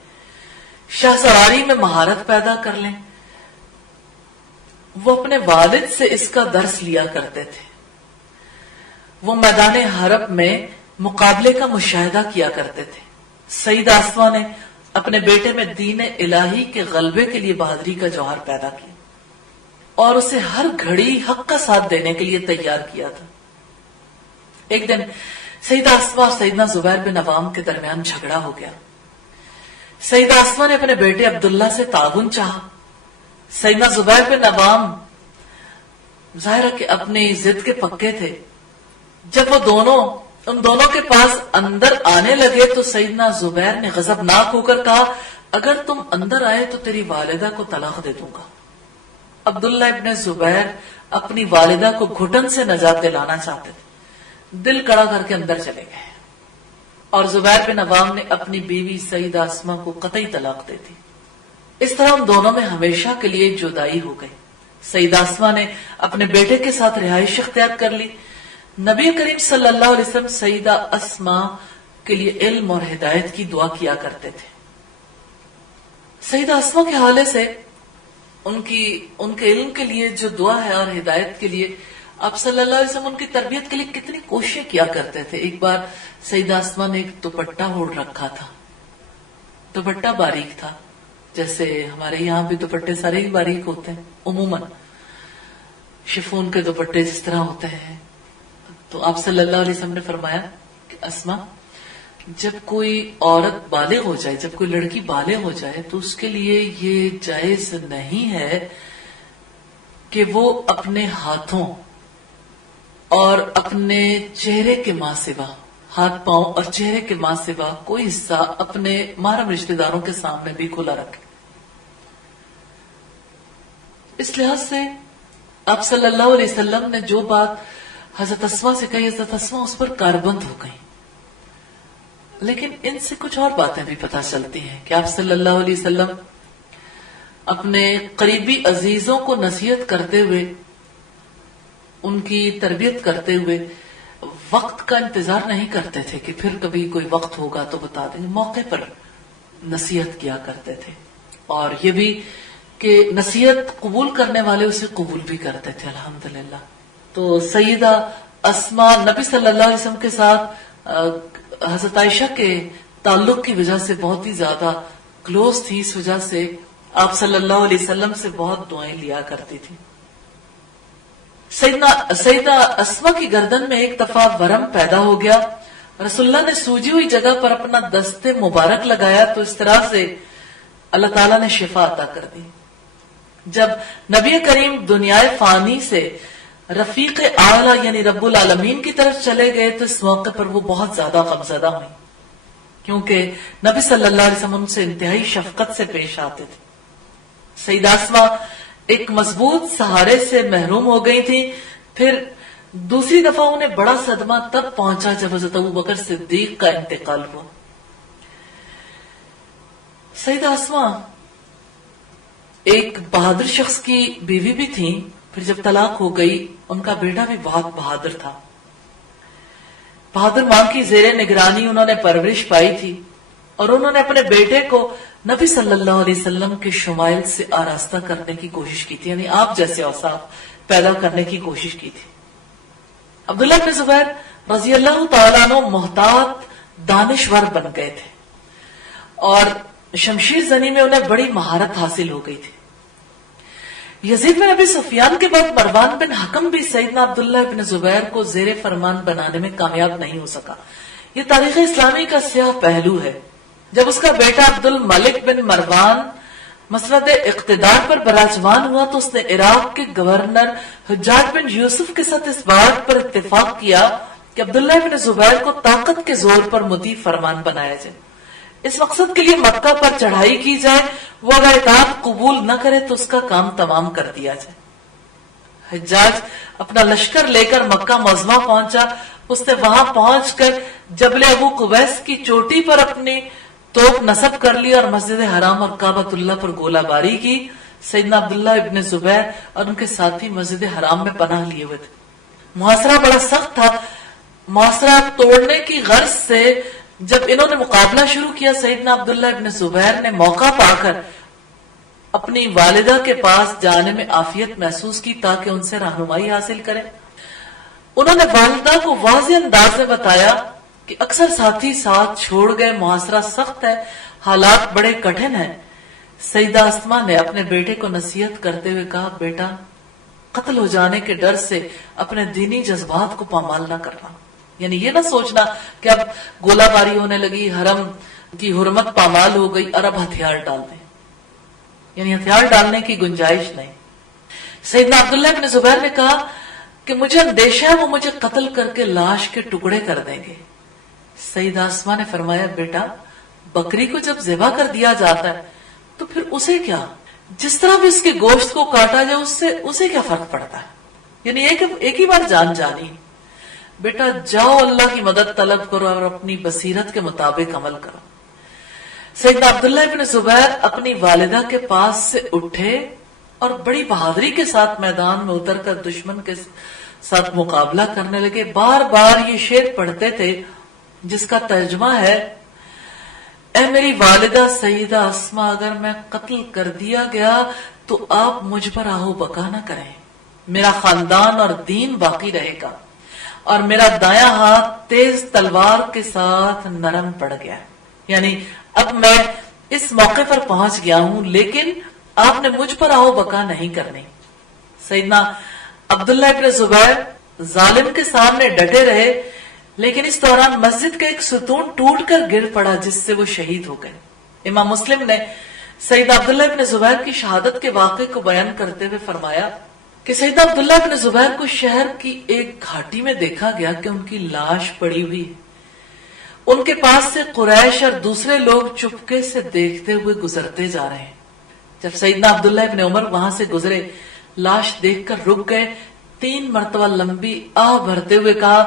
شاہ سواری میں مہارت پیدا کر لیں. وہ اپنے والد سے اس کا درس لیا کرتے تھے. وہ میدان حرب میں مقابلے کا مشاہدہ کیا کرتے تھے. سیدہ اسما نے اپنے بیٹے میں دین الہی کے غلبے کے لیے بہادری کا جوہر پیدا کیا اور اسے ہر گھڑی حق کا ساتھ دینے کے لیے تیار کیا تھا. ایک دن سیدہ اسما اور سیدنا زبیر بن عوام کے درمیان جھگڑا ہو گیا. سیدہ اسما نے اپنے بیٹے عبداللہ سے تعاون چاہا. سیدنا زبیر بن عوام ظاہر ہے کہ اپنی ضد کے پکے تھے. جب وہ ان دونوں کے پاس اندر آنے لگے تو سیدنا زبیر نے غضبناک ہو کر کہا اگر تم اندر آئے تو تیری والدہ کو طلاق دے دوں گا. عبداللہ ابن زبیر اپنی والدہ کو گھٹن سے نجات دلانا چاہتے تھے. دل کڑا کر کے اندر چلے گئے اور زبیر بن عوام نے اپنی بیوی سیدہ اسما کو قطعی طلاق دے دی. اس طرح ان دونوں میں ہمیشہ کے لیے جدائی ہو گئی. سیدہ اسما نے اپنے بیٹے کے ساتھ رہائش اختیار کر لی. نبی کریم صلی اللہ علیہ وسلم سیدہ اسما کے لیے علم اور ہدایت کی دعا کیا کرتے تھے. سیدہ اسما کے حوالے سے ان کے علم کے لیے جو دعا ہے اور ہدایت کے لیے آپ صلی اللہ علیہ وسلم ان کی تربیت کے لیے کتنی کوششیں کیا کرتے تھے. ایک بار سیدہ اسما نے ایک دوپٹہ اوڑھ رکھا تھا. دوپٹہ باریک تھا، جیسے ہمارے یہاں بھی دوپٹے سارے ہی باریک ہوتے ہیں عموماً، شفون کے دوپٹے جس طرح ہوتے ہیں. تو آپ صلی اللہ علیہ وسلم نے فرمایا کہ اسما جب کوئی عورت بالغ ہو جائے، جب کوئی لڑکی بالغ ہو جائے تو اس کے لیے یہ جائز نہیں ہے کہ وہ اپنے ہاتھوں اور اپنے چہرے کے ماں سوا، ہاتھ پاؤں اور چہرے کے ماں سوا کوئی حصہ اپنے محرم رشتہ داروں کے سامنے بھی کھلا رکھے. اس لحاظ سے آپ صلی اللہ علیہ وسلم نے جو بات حضرت اسما سے کہی، حضرت اسما اس پر کاربند ہو گئی. لیکن ان سے کچھ اور باتیں بھی پتہ چلتی ہیں کہ آپ صلی اللہ علیہ وسلم اپنے قریبی عزیزوں کو نصیحت کرتے ہوئے، ان کی تربیت کرتے ہوئے وقت کا انتظار نہیں کرتے تھے کہ پھر کبھی کوئی وقت ہوگا تو بتا دیں گے. موقع پر نصیحت کیا کرتے تھے، اور یہ بھی کہ نصیحت قبول کرنے والے اسے قبول بھی کرتے تھے الحمدللہ. تو سیدہ اسما نبی صلی اللہ علیہ وسلم کے ساتھ حضرت عائشہ کے تعلق کی وجہ سے بہت ہی زیادہ کلوز تھی. اس وجہ سے آپ صلی اللہ علیہ وسلم سے بہت دعائیں لیا کرتی تھی. سیدہ اسما کی گردن میں ایک دفعہ ورم پیدا ہو گیا. رسول اللہ نے سوجی ہوئی جگہ پر اپنا دست مبارک لگایا تو اس طرح سے اللہ تعالیٰ نے شفا عطا کر دی. جب نبی کریم دنیائے فانی سے رفیق اعلیٰ یعنی رب العالمین کی طرف چلے گئے تو اس موقع پر وہ بہت زیادہ غمزدہ ہوئی، کیونکہ نبی صلی اللہ علیہ وسلم ان سے انتہائی شفقت سے پیش آتے تھے. سیدہ اسما ایک مضبوط سہارے سے محروم ہو گئی تھی. پھر دوسری دفعہ انہیں بڑا صدمہ تب پہنچا جب حضرت ابوبکر صدیق کا انتقال ہوا. سیدہ اسما ایک بہادر شخص کی بیوی بھی تھی. پھر جب طلاق ہو گئی ان کا بیٹا بھی بہت بہادر تھا. بہادر ماں کی زیر نگرانی انہوں نے پرورش پائی تھی اور انہوں نے اپنے بیٹے کو نبی صلی اللہ علیہ وسلم کے شمائل سے آراستہ کرنے کی کوشش کی تھی، یعنی آپ جیسے اوصاف پیدا کرنے کی کوشش کی تھی. عبداللہ بن زبیر رضی اللہ تعالیٰ عنہ محتاط دانشور بن گئے تھے اور شمشیر زنی میں انہیں بڑی مہارت حاصل ہو گئی تھی. یزید بن ابی سفیان کے بعد مروان بن حکم بھی سیدنا عبداللہ بن زبیر کو زیر فرمان بنانے میں کامیاب نہیں ہو سکا. یہ تاریخ اسلامی کا سیاہ پہلو ہے. جب اس کا بیٹا عبد الملک بن مروان مسند اقتدار پر براجمان ہوا تو اس نے عراق کے گورنر حجاج بن یوسف کے ساتھ اس بات پر اتفاق کیا کہ عبداللہ بن زبیر کو طاقت کے زور پر مطیع فرمان بنایا جائے. اس مقصد کے لیے مکہ پر چڑھائی کی جائے، وہ اگر اطاعت قبول نہ کرے تو اس کا کام تمام کر دیا جائے. حجاج اپنا لشکر لے کر مکہ معظمہ پہنچا. اس نے وہاں پہنچ کر جبل ابو قبیس کی چوٹی پر اپنی توپ نصب کر لی اور مسجد حرام اور کعبۃ اللہ پر گولہ باری کی. سیدنا عبداللہ ابن زبیر اور ان کے ساتھی مسجد حرام میں پناہ لیے ہوئے تھے. محاصرہ بڑا سخت تھا. محاصرہ توڑنے کی غرض سے جب انہوں نے مقابلہ شروع کیا، سیدنا عبداللہ ابن زبیر نے موقع پا کر اپنی والدہ کے پاس جانے میں عافیت محسوس کی تاکہ ان سے رہنمائی حاصل کریں. انہوں نے والدہ کو واضح انداز میں بتایا کہ اکثر ساتھی ساتھ چھوڑ گئے، محاصرہ سخت ہے، حالات بڑے کٹھن ہیں. سیدہ اسما نے اپنے بیٹے کو نصیحت کرتے ہوئے کہا، بیٹا قتل ہو جانے کے ڈر سے اپنے دینی جذبات کو پامال نہ کرنا. یعنی یہ نہ سوچنا کہ اب گولہ باری ہونے لگی، حرم کی حرمت پامال ہو گئی اور اب ہتھیار ڈال دیں، یعنی ہتھیار ڈالنے کی گنجائش نہیں۔ سیدنا عبداللہ بن زبیر نے کہا کہ مجھے اندیشہ ہے وہ مجھے قتل کر کے لاش کے ٹکڑے کر دیں گے۔ سیدہ اسما نے فرمایا بیٹا بکری کو جب ذبح کر دیا جاتا ہے تو پھر اسے کیا، جس طرح بھی اس کے گوشت کو کاٹا جائے اسے کیا فرق پڑتا ہے، یعنی ایک ہی بار جان جانی۔ بیٹا جاؤ اللہ کی مدد طلب کرو اور اپنی بصیرت کے مطابق عمل کرو۔ سیدنا عبداللہ بن زبیر اپنی والدہ کے پاس سے اٹھے اور بڑی بہادری کے ساتھ میدان میں اتر کر دشمن کے ساتھ مقابلہ کرنے لگے۔ بار بار یہ شعر پڑھتے تھے جس کا ترجمہ ہے، اے میری والدہ سیدہ اسما، اگر میں قتل کر دیا گیا تو آپ مجھ پر آہو بکا نہ کریں، میرا خاندان اور دین باقی رہے گا، اور میرا دایاں ہاتھ تیز تلوار کے ساتھ نرم پڑ گیا، یعنی اب میں اس موقع پر پہنچ گیا ہوں، لیکن آپ نے مجھ پر آہو بکا نہیں کرنی۔ سیدنا عبداللہ ابن زبیر ظالم کے سامنے ڈٹے رہے، لیکن اس دوران مسجد کا ایک ستون ٹوٹ کر گر پڑا جس سے وہ شہید ہو گئے۔ امام مسلم نے سیدنا عبداللہ ابن زبیر کی شہادت کے واقعے کو بیان کرتے ہوئے فرمایا کہ سیدنا عبداللہ ابن زبیر کو شہر کی ایک گھاٹی میں دیکھا گیا کہ ان کی لاش پڑی ہوئی ہے۔ ان کے پاس سے قریش اور دوسرے لوگ چپکے سے دیکھتے ہوئے گزرتے جا رہے ہیں۔ جب سیدنا عبداللہ ابن عمر وہاں سے گزرے، لاش دیکھ کر رک گئے، 3 مرتبہ لمبی آہ بھرتے ہوئے کہا،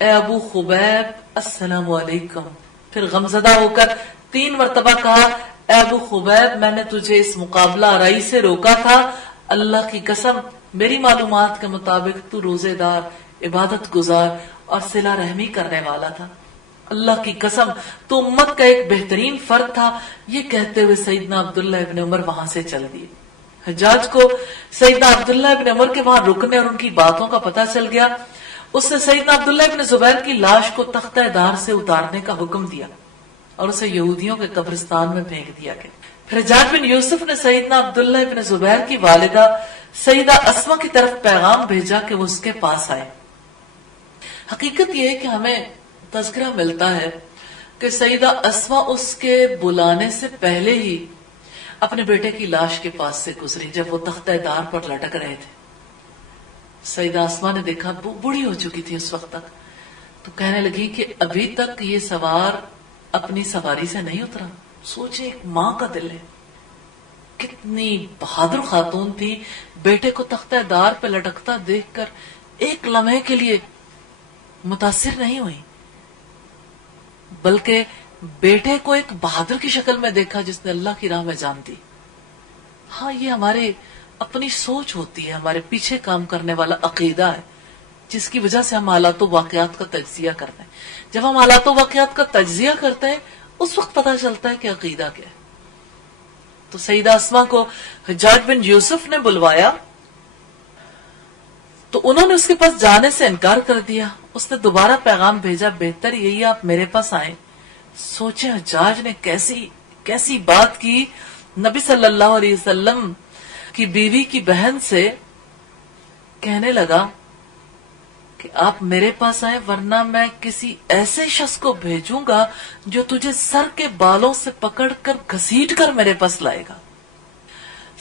اے ابو خبیب السلام علیکم۔ پھر غمزدہ ہو کر 3 مرتبہ کہا، اے ابو خبیب میں نے تجھے اس مقابلہ آرائی سے روکا تھا، اللہ کی قسم میری معلومات کے مطابق تو روزے دار، عبادت گزار اور صلہ رحمی کرنے والا تھا، اللہ کی قسم تو امت کا ایک بہترین فرد تھا۔ یہ کہتے ہوئے سیدنا عبداللہ ابن عمر وہاں سے چل دیے۔ حجاج کو سیدنا عبداللہ ابن عمر کے وہاں رکنے اور ان کی باتوں کا پتہ چل گیا۔ اس نے سیدنا عبداللہ ابن زبیر کی لاش کو تختہ دار سے اتارنے کا حکم دیا اور اسے یہودیوں کے قبرستان میں پھینک دیا گیا۔ پھر حجاج بن یوسف نے سیدنا عبداللہ ابن زبیر کی والدہ سیدہ اسما کی طرف پیغام بھیجا کہ وہ اس کے پاس آئے۔ حقیقت یہ ہے کہ ہمیں تذکرہ ملتا ہے کہ سیدہ اسما اس کے بلانے سے پہلے ہی اپنے بیٹے کی لاش کے پاس سے گزری جب وہ تختہ دار پر لٹک رہے تھے۔ سیدہ اسما نے دیکھا وہ بوڑھی ہو چکی تھی اس وقت تک، تو کہنے لگی کہ ابھی تک یہ سوار اپنی سواری سے نہیں اترا۔ سوچے ایک ماں کا دل ہے، کتنی بہادر خاتون تھی، بیٹے کو تختہ دار پہ لٹکتا دیکھ کر ایک لمحے کے لیے متاثر نہیں ہوئی، بلکہ بیٹے کو ایک بہادر کی شکل میں دیکھا جس نے اللہ کی راہ میں جان دی۔ ہاں یہ ہمارے اپنی سوچ ہوتی ہے، ہمارے پیچھے کام کرنے والا عقیدہ ہے جس کی وجہ سے ہم حالات و واقعات کا تجزیہ کرتے ہیں۔ جب ہم حالات و واقعات کا تجزیہ کرتے ہیں اس وقت پتہ چلتا ہے کہ عقیدہ کیا ہے۔ تو سیدہ اسما کو حجاج بن یوسف نے بلوایا تو انہوں نے اس کے پاس جانے سے انکار کر دیا۔ اس نے دوبارہ پیغام بھیجا، بہتر یہی آپ میرے پاس آئیں۔ سوچیں حجاج نے کیسی بات کی، نبی صلی اللہ علیہ وسلم کی بیوی کی بہن سے کہنے لگا کہ آپ میرے پاس آئیں ورنہ میں کسی ایسے شخص کو بھیجوں گا جو تجھے سر کے بالوں سے پکڑ کر گھسیٹ کر میرے پاس لائے گا۔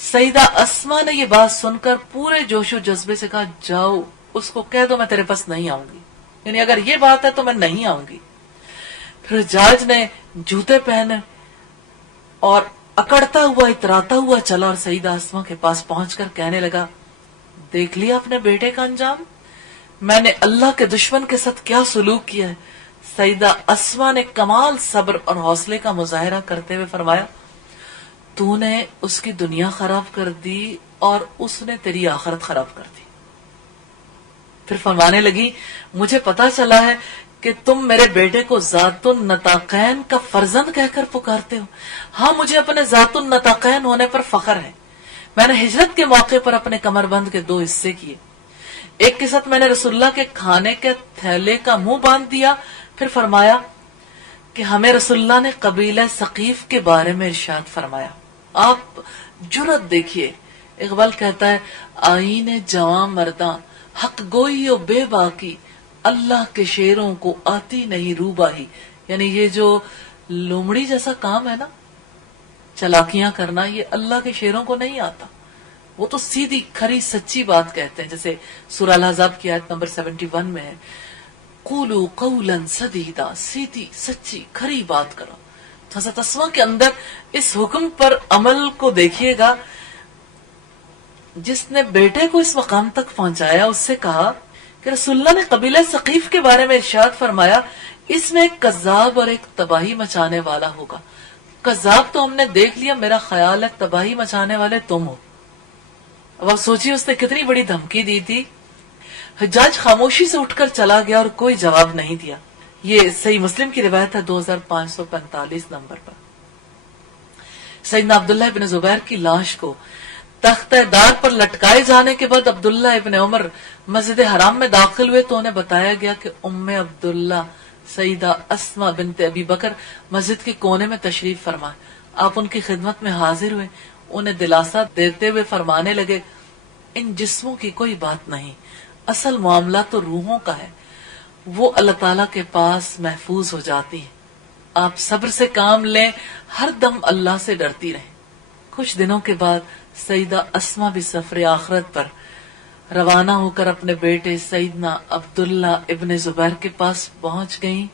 سیدہ اسما نے یہ بات سن کر پورے جوش و جذبے سے کہا، جاؤ اس کو کہہ دو میں تیرے پاس نہیں آؤں گی، یعنی اگر یہ بات ہے تو میں نہیں آؤں گی۔ پھر حجاج نے جوتے پہنے اور اکڑتا ہوا اتراتا ہوا چلا اور سیدہ اسما کے پاس پہنچ کر کہنے لگا، دیکھ لیا اپنے بیٹے کا انجام، میں نے اللہ کے دشمن کے ساتھ کیا سلوک کیا ہے۔ سیدہ اسما نے کمال صبر اور حوصلے کا مظاہرہ کرتے ہوئے فرمایا، تو نے اس کی دنیا خراب کر دی اور اس نے تیری آخرت خراب کر دی۔ پھر فرمانے لگی، مجھے پتا چلا ہے کہ تم میرے بیٹے کو ذات النطاقین کا فرزند کہہ کر پکارتے ہو۔ ہاں مجھے اپنے ذات النطاقین ہونے پر فخر ہے۔ میں نے ہجرت کے موقع پر اپنے کمر بند کے 2 حصے کیے، ایک کے ساتھ میں نے رسول اللہ کے کھانے کے تھیلے کا منہ باندھ دیا۔ پھر فرمایا کہ ہمیں رسول اللہ نے قبیلہ ثقیف کے بارے میں ارشاد فرمایا۔ آپ جرأت دیکھیے، اقبال کہتا ہے، آئین جواں مرداں حق گوئی و بے باکی، اللہ کے شیروں کو آتی نہیں روباہی، یعنی یہ جو لومڑی جیسا کام ہے نا، چلاکیاں کرنا، یہ اللہ کے شیروں کو نہیں آتا. وہ تو سیدھی کھری سچی بات کہتے ہیں، جیسے سورہ الاحزاب کی آیت نمبر 71 میں ہے، قولوا قولا سدیدا، سیدھی سچی کھری بات کرو. تو حضرت اسما کے اندر اس حکم پر عمل کو دیکھیے گا. جس نے بیٹے کو اس مقام تک پہنچایا، اس سے کہا کہ رسول اللہ نے قبیلہ ثقیف کے بارے میں ارشاد فرمایا، اس میں ایک کذاب اور ایک تباہی مچانے والا ہوگا. کذاب تو ہم نے دیکھ لیا، میرا خیال ہے تباہی مچانے والے تم ہو. اب آپ سوچیے اس نے کتنی بڑی دھمکی دی تھی. حجاج خاموشی سے اٹھ کر چلا گیا اور کوئی جواب نہیں دیا. یہ صحیح مسلم کی روایت ہے 2545 نمبر پر. سیدنا عبداللہ ابن زبیر کی لاش کو تختہ دار پر لٹکائے جانے کے بعد عبداللہ ابن عمر مسجد حرام میں داخل ہوئے تو انہیں بتایا گیا کہ ام عبداللہ سیدہ اسما بنت ابی بکر مسجد کے کونے میں تشریف فرمائے. آپ ان کی خدمت میں حاضر ہوئے. انہیں دلاسا دیتے ہوئے فرمانے لگے، ان جسموں کی کوئی بات نہیں، اصل معاملہ تو روحوں کا ہے، وہ اللہ تعالیٰ کے پاس محفوظ ہو جاتی ہیں. آپ صبر سے کام لیں، ہر دم اللہ سے ڈرتی رہیں. کچھ دنوں کے بعد سیدہ اسما بھی سفر آخرت پر روانہ ہو کر اپنے بیٹے سیدنا عبداللہ ابن زبیر کے پاس پہنچ گئیں.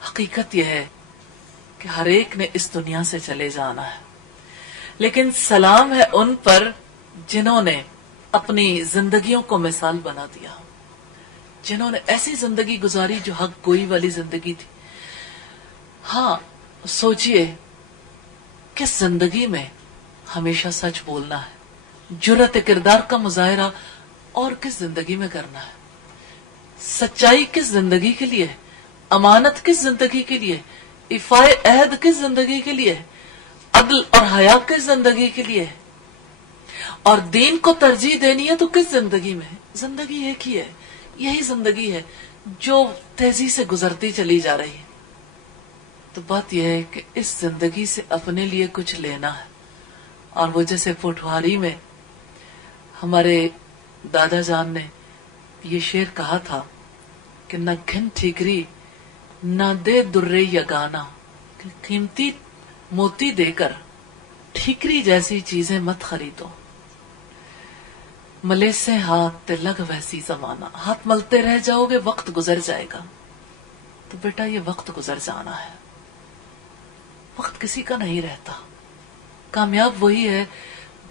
حقیقت یہ ہے کہ ہر ایک نے اس دنیا سے چلے جانا ہے، لیکن سلام ہے ان پر جنہوں نے اپنی زندگیوں کو مثال بنا دیا، جنہوں نے ایسی زندگی گزاری جو حق گوئی والی زندگی تھی. ہاں سوچئے، کس زندگی میں ہمیشہ سچ بولنا ہے، جرأت کردار کا مظاہرہ اور کس زندگی میں کرنا ہے، سچائی کس زندگی کے لیے، امانت کس زندگی کے لیے، ایفائے عہد کس زندگی کے لیے، عدل اور حیا کس زندگی کے لیے، اور دین کو ترجیح دینی ہے تو کس زندگی میں. زندگی ایک ہی ہے، یہی زندگی ہے جو تیزی سے گزرتی چلی جا رہی ہے. تو بات یہ ہے کہ اس زندگی سے اپنے لیے کچھ لینا ہے. اور وہ جیسے پٹواری میں ہمارے دادا جان نے یہ شعر کہا تھا کہ نہ گھن ٹھیکری نہ دے درے یگانا، قیمتی موتی دے کر ٹھیکری جیسی چیزیں مت خریدو، ملے سے ہاتھ لگ ویسی زمانہ. ہاتھ ملتے رہ جاؤ گے، وقت گزر جائے گا. تو بیٹا یہ وقت گزر جانا ہے، وقت کسی کا نہیں رہتا. کامیاب وہی ہے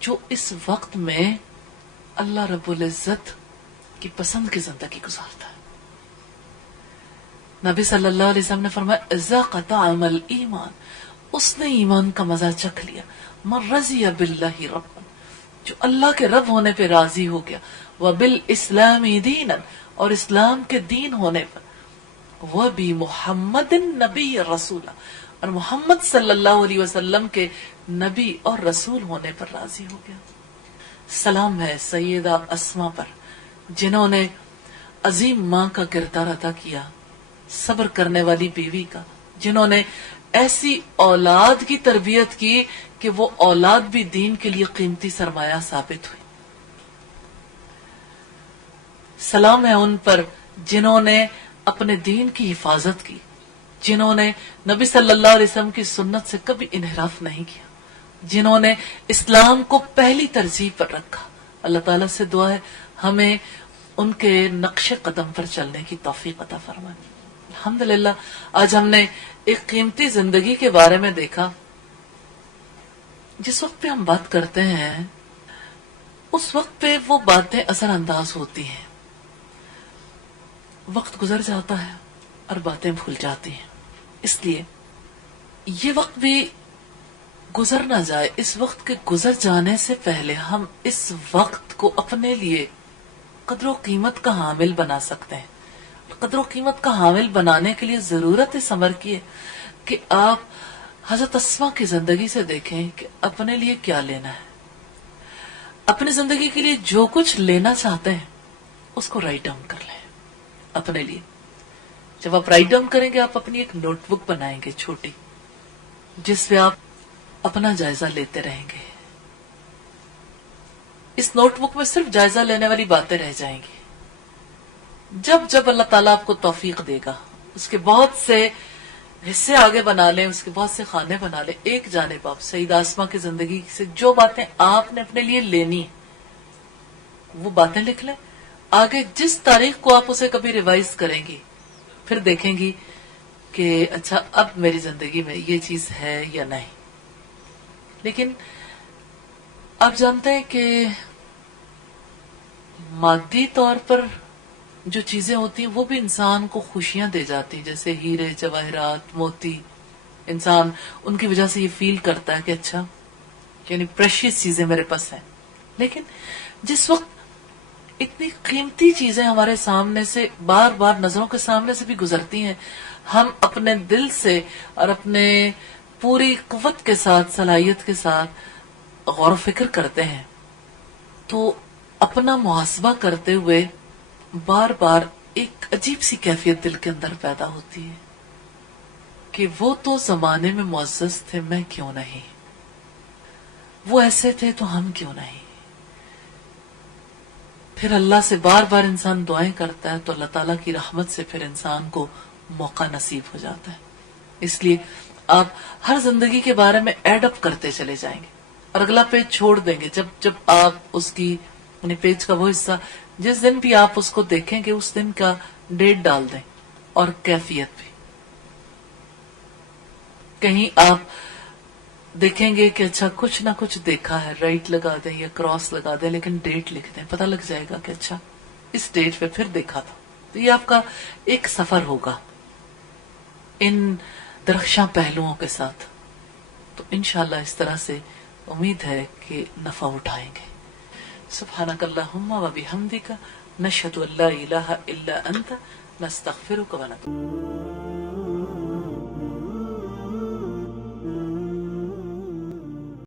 جو اس وقت میں اللہ رب العزت کی پسند کی زندگی گزارتا ہے. نبی صلی اللہ علیہ وسلم نے فرمایا ذاق طعم الایمان، اس نے ایمان کا مزہ چکھ لیا. من رضی باللہ رب، جو اللہ کے رب ہونے پہ راضی ہو گیا، وبالاسلام دینا، اور اسلام کے دین ہونے پر، وبمحمد نبی رسول، اور محمد صلی اللہ علیہ وسلم کے نبی اور رسول ہونے پر راضی ہو گیا. سلام ہے سیدہ اسما پر جنہوں نے عظیم ماں کا کردار ادا کیا، صبر کرنے والی بیوی کا، جنہوں نے ایسی اولاد کی تربیت کی کہ وہ اولاد بھی دین کے لیے قیمتی سرمایہ ثابت ہوئی. سلام ہے ان پر جنہوں نے اپنے دین کی حفاظت کی، جنہوں نے نبی صلی اللہ علیہ وسلم کی سنت سے کبھی انحراف نہیں کیا، جنہوں نے اسلام کو پہلی ترجیح پر رکھا. اللہ تعالیٰ سے دعا ہے ہمیں ان کے نقش قدم پر چلنے کی توفیق عطا فرمائے. الحمدللہ آج ہم نے ایک قیمتی زندگی کے بارے میں دیکھا. جس وقت پہ ہم بات کرتے ہیں اس وقت پہ وہ باتیں اثر انداز ہوتی ہیں، وقت گزر جاتا ہے اور باتیں بھول جاتی ہیں. اس لیے یہ وقت بھی گزر نہ جائے. اس وقت کے گزر جانے سے پہلے ہم اس وقت کو اپنے لیے قدر و قیمت کا حامل بنا سکتے ہیں. قدر و قیمت کا حامل بنانے کے لیے ضرورت اس امر کی ہے کہ آپ حضرت اسما کی زندگی سے دیکھیں کہ اپنے لیے کیا لینا ہے. اپنی زندگی کے لیے جو کچھ لینا چاہتے ہیں اس کو رائٹ ڈاؤن کر لیں اپنے لیے. جب آپ رائٹ ڈاؤن کریں گے آپ اپنی ایک نوٹ بک بنائیں گے چھوٹی، جس پہ آپ اپنا جائزہ لیتے رہیں گے. اس نوٹ بک میں صرف جائزہ لینے والی باتیں رہ جائیں گی. جب جب اللہ تعالیٰ آپ کو توفیق دے گا، اس کے بہت سے حصے آگے بنا لیں، اس کے بہت سے خانے بنا لیں، ایک جانب آپ سعید آسما کی زندگی سے جو باتیں آپ نے اپنے لیے لینی وہ باتیں لکھ لیں. آگے جس تاریخ کو آپ اسے کبھی ریوائز کریں گی پھر دیکھیں گی کہ اچھا اب میری زندگی میں یہ چیز ہے یا نہیں. لیکن آپ جانتے ہیں کہ مادی طور پر جو چیزیں ہوتی ہیں وہ بھی انسان کو خوشیاں دے جاتی ہیں، جیسے ہیرے جواہرات موتی. انسان ان کی وجہ سے یہ فیل کرتا ہے کہ اچھا یعنی پریشیس چیزیں میرے پاس ہیں. لیکن جس وقت اتنی قیمتی چیزیں ہمارے سامنے سے بار بار نظروں کے سامنے سے بھی گزرتی ہیں، ہم اپنے دل سے اور اپنے پوری قوت کے ساتھ صلاحیت کے ساتھ غور و فکر کرتے ہیں تو اپنا محاسبہ کرتے ہوئے بار بار ایک عجیب سی کیفیت دل کے اندر پیدا ہوتی ہے کہ وہ تو زمانے میں معزز تھے، میں کیوں نہیں؟ وہ ایسے تھے تو ہم کیوں نہیں؟ پھر اللہ سے بار بار انسان دعائیں کرتا ہے تو اللہ تعالیٰ کی رحمت سے پھر انسان کو موقع نصیب ہو جاتا ہے. اس لیے آپ ہر زندگی کے بارے میں ایڈ اپ کرتے چلے جائیں گے اور اگلا پیج چھوڑ دیں گے جب جب آپ اس کی یعنی پیج کا وہ حصہ جس دن بھی آپ اس کو دیکھیں گے اس دن کا ڈیٹ ڈال دیں اور کیفیت بھی. کہیں آپ دیکھیں گے کہ اچھا کچھ نہ کچھ دیکھا ہے، رائٹ لگا دیں یا کراس لگا دیں لیکن ڈیٹ لکھ دیں، پتہ لگ جائے گا کہ اچھا اس ڈیٹ پہ پھر دیکھا تھا. تو یہ آپ کا ایک سفر ہوگا ان درخشاں پہلوؤں کے ساتھ. تو انشاءاللہ اس طرح سے امید ہے کہ نفع اٹھائیں گے. سبحانک اللہم و بحمدک نشہد ان لا الہ الا انت نستغفرک و نتوب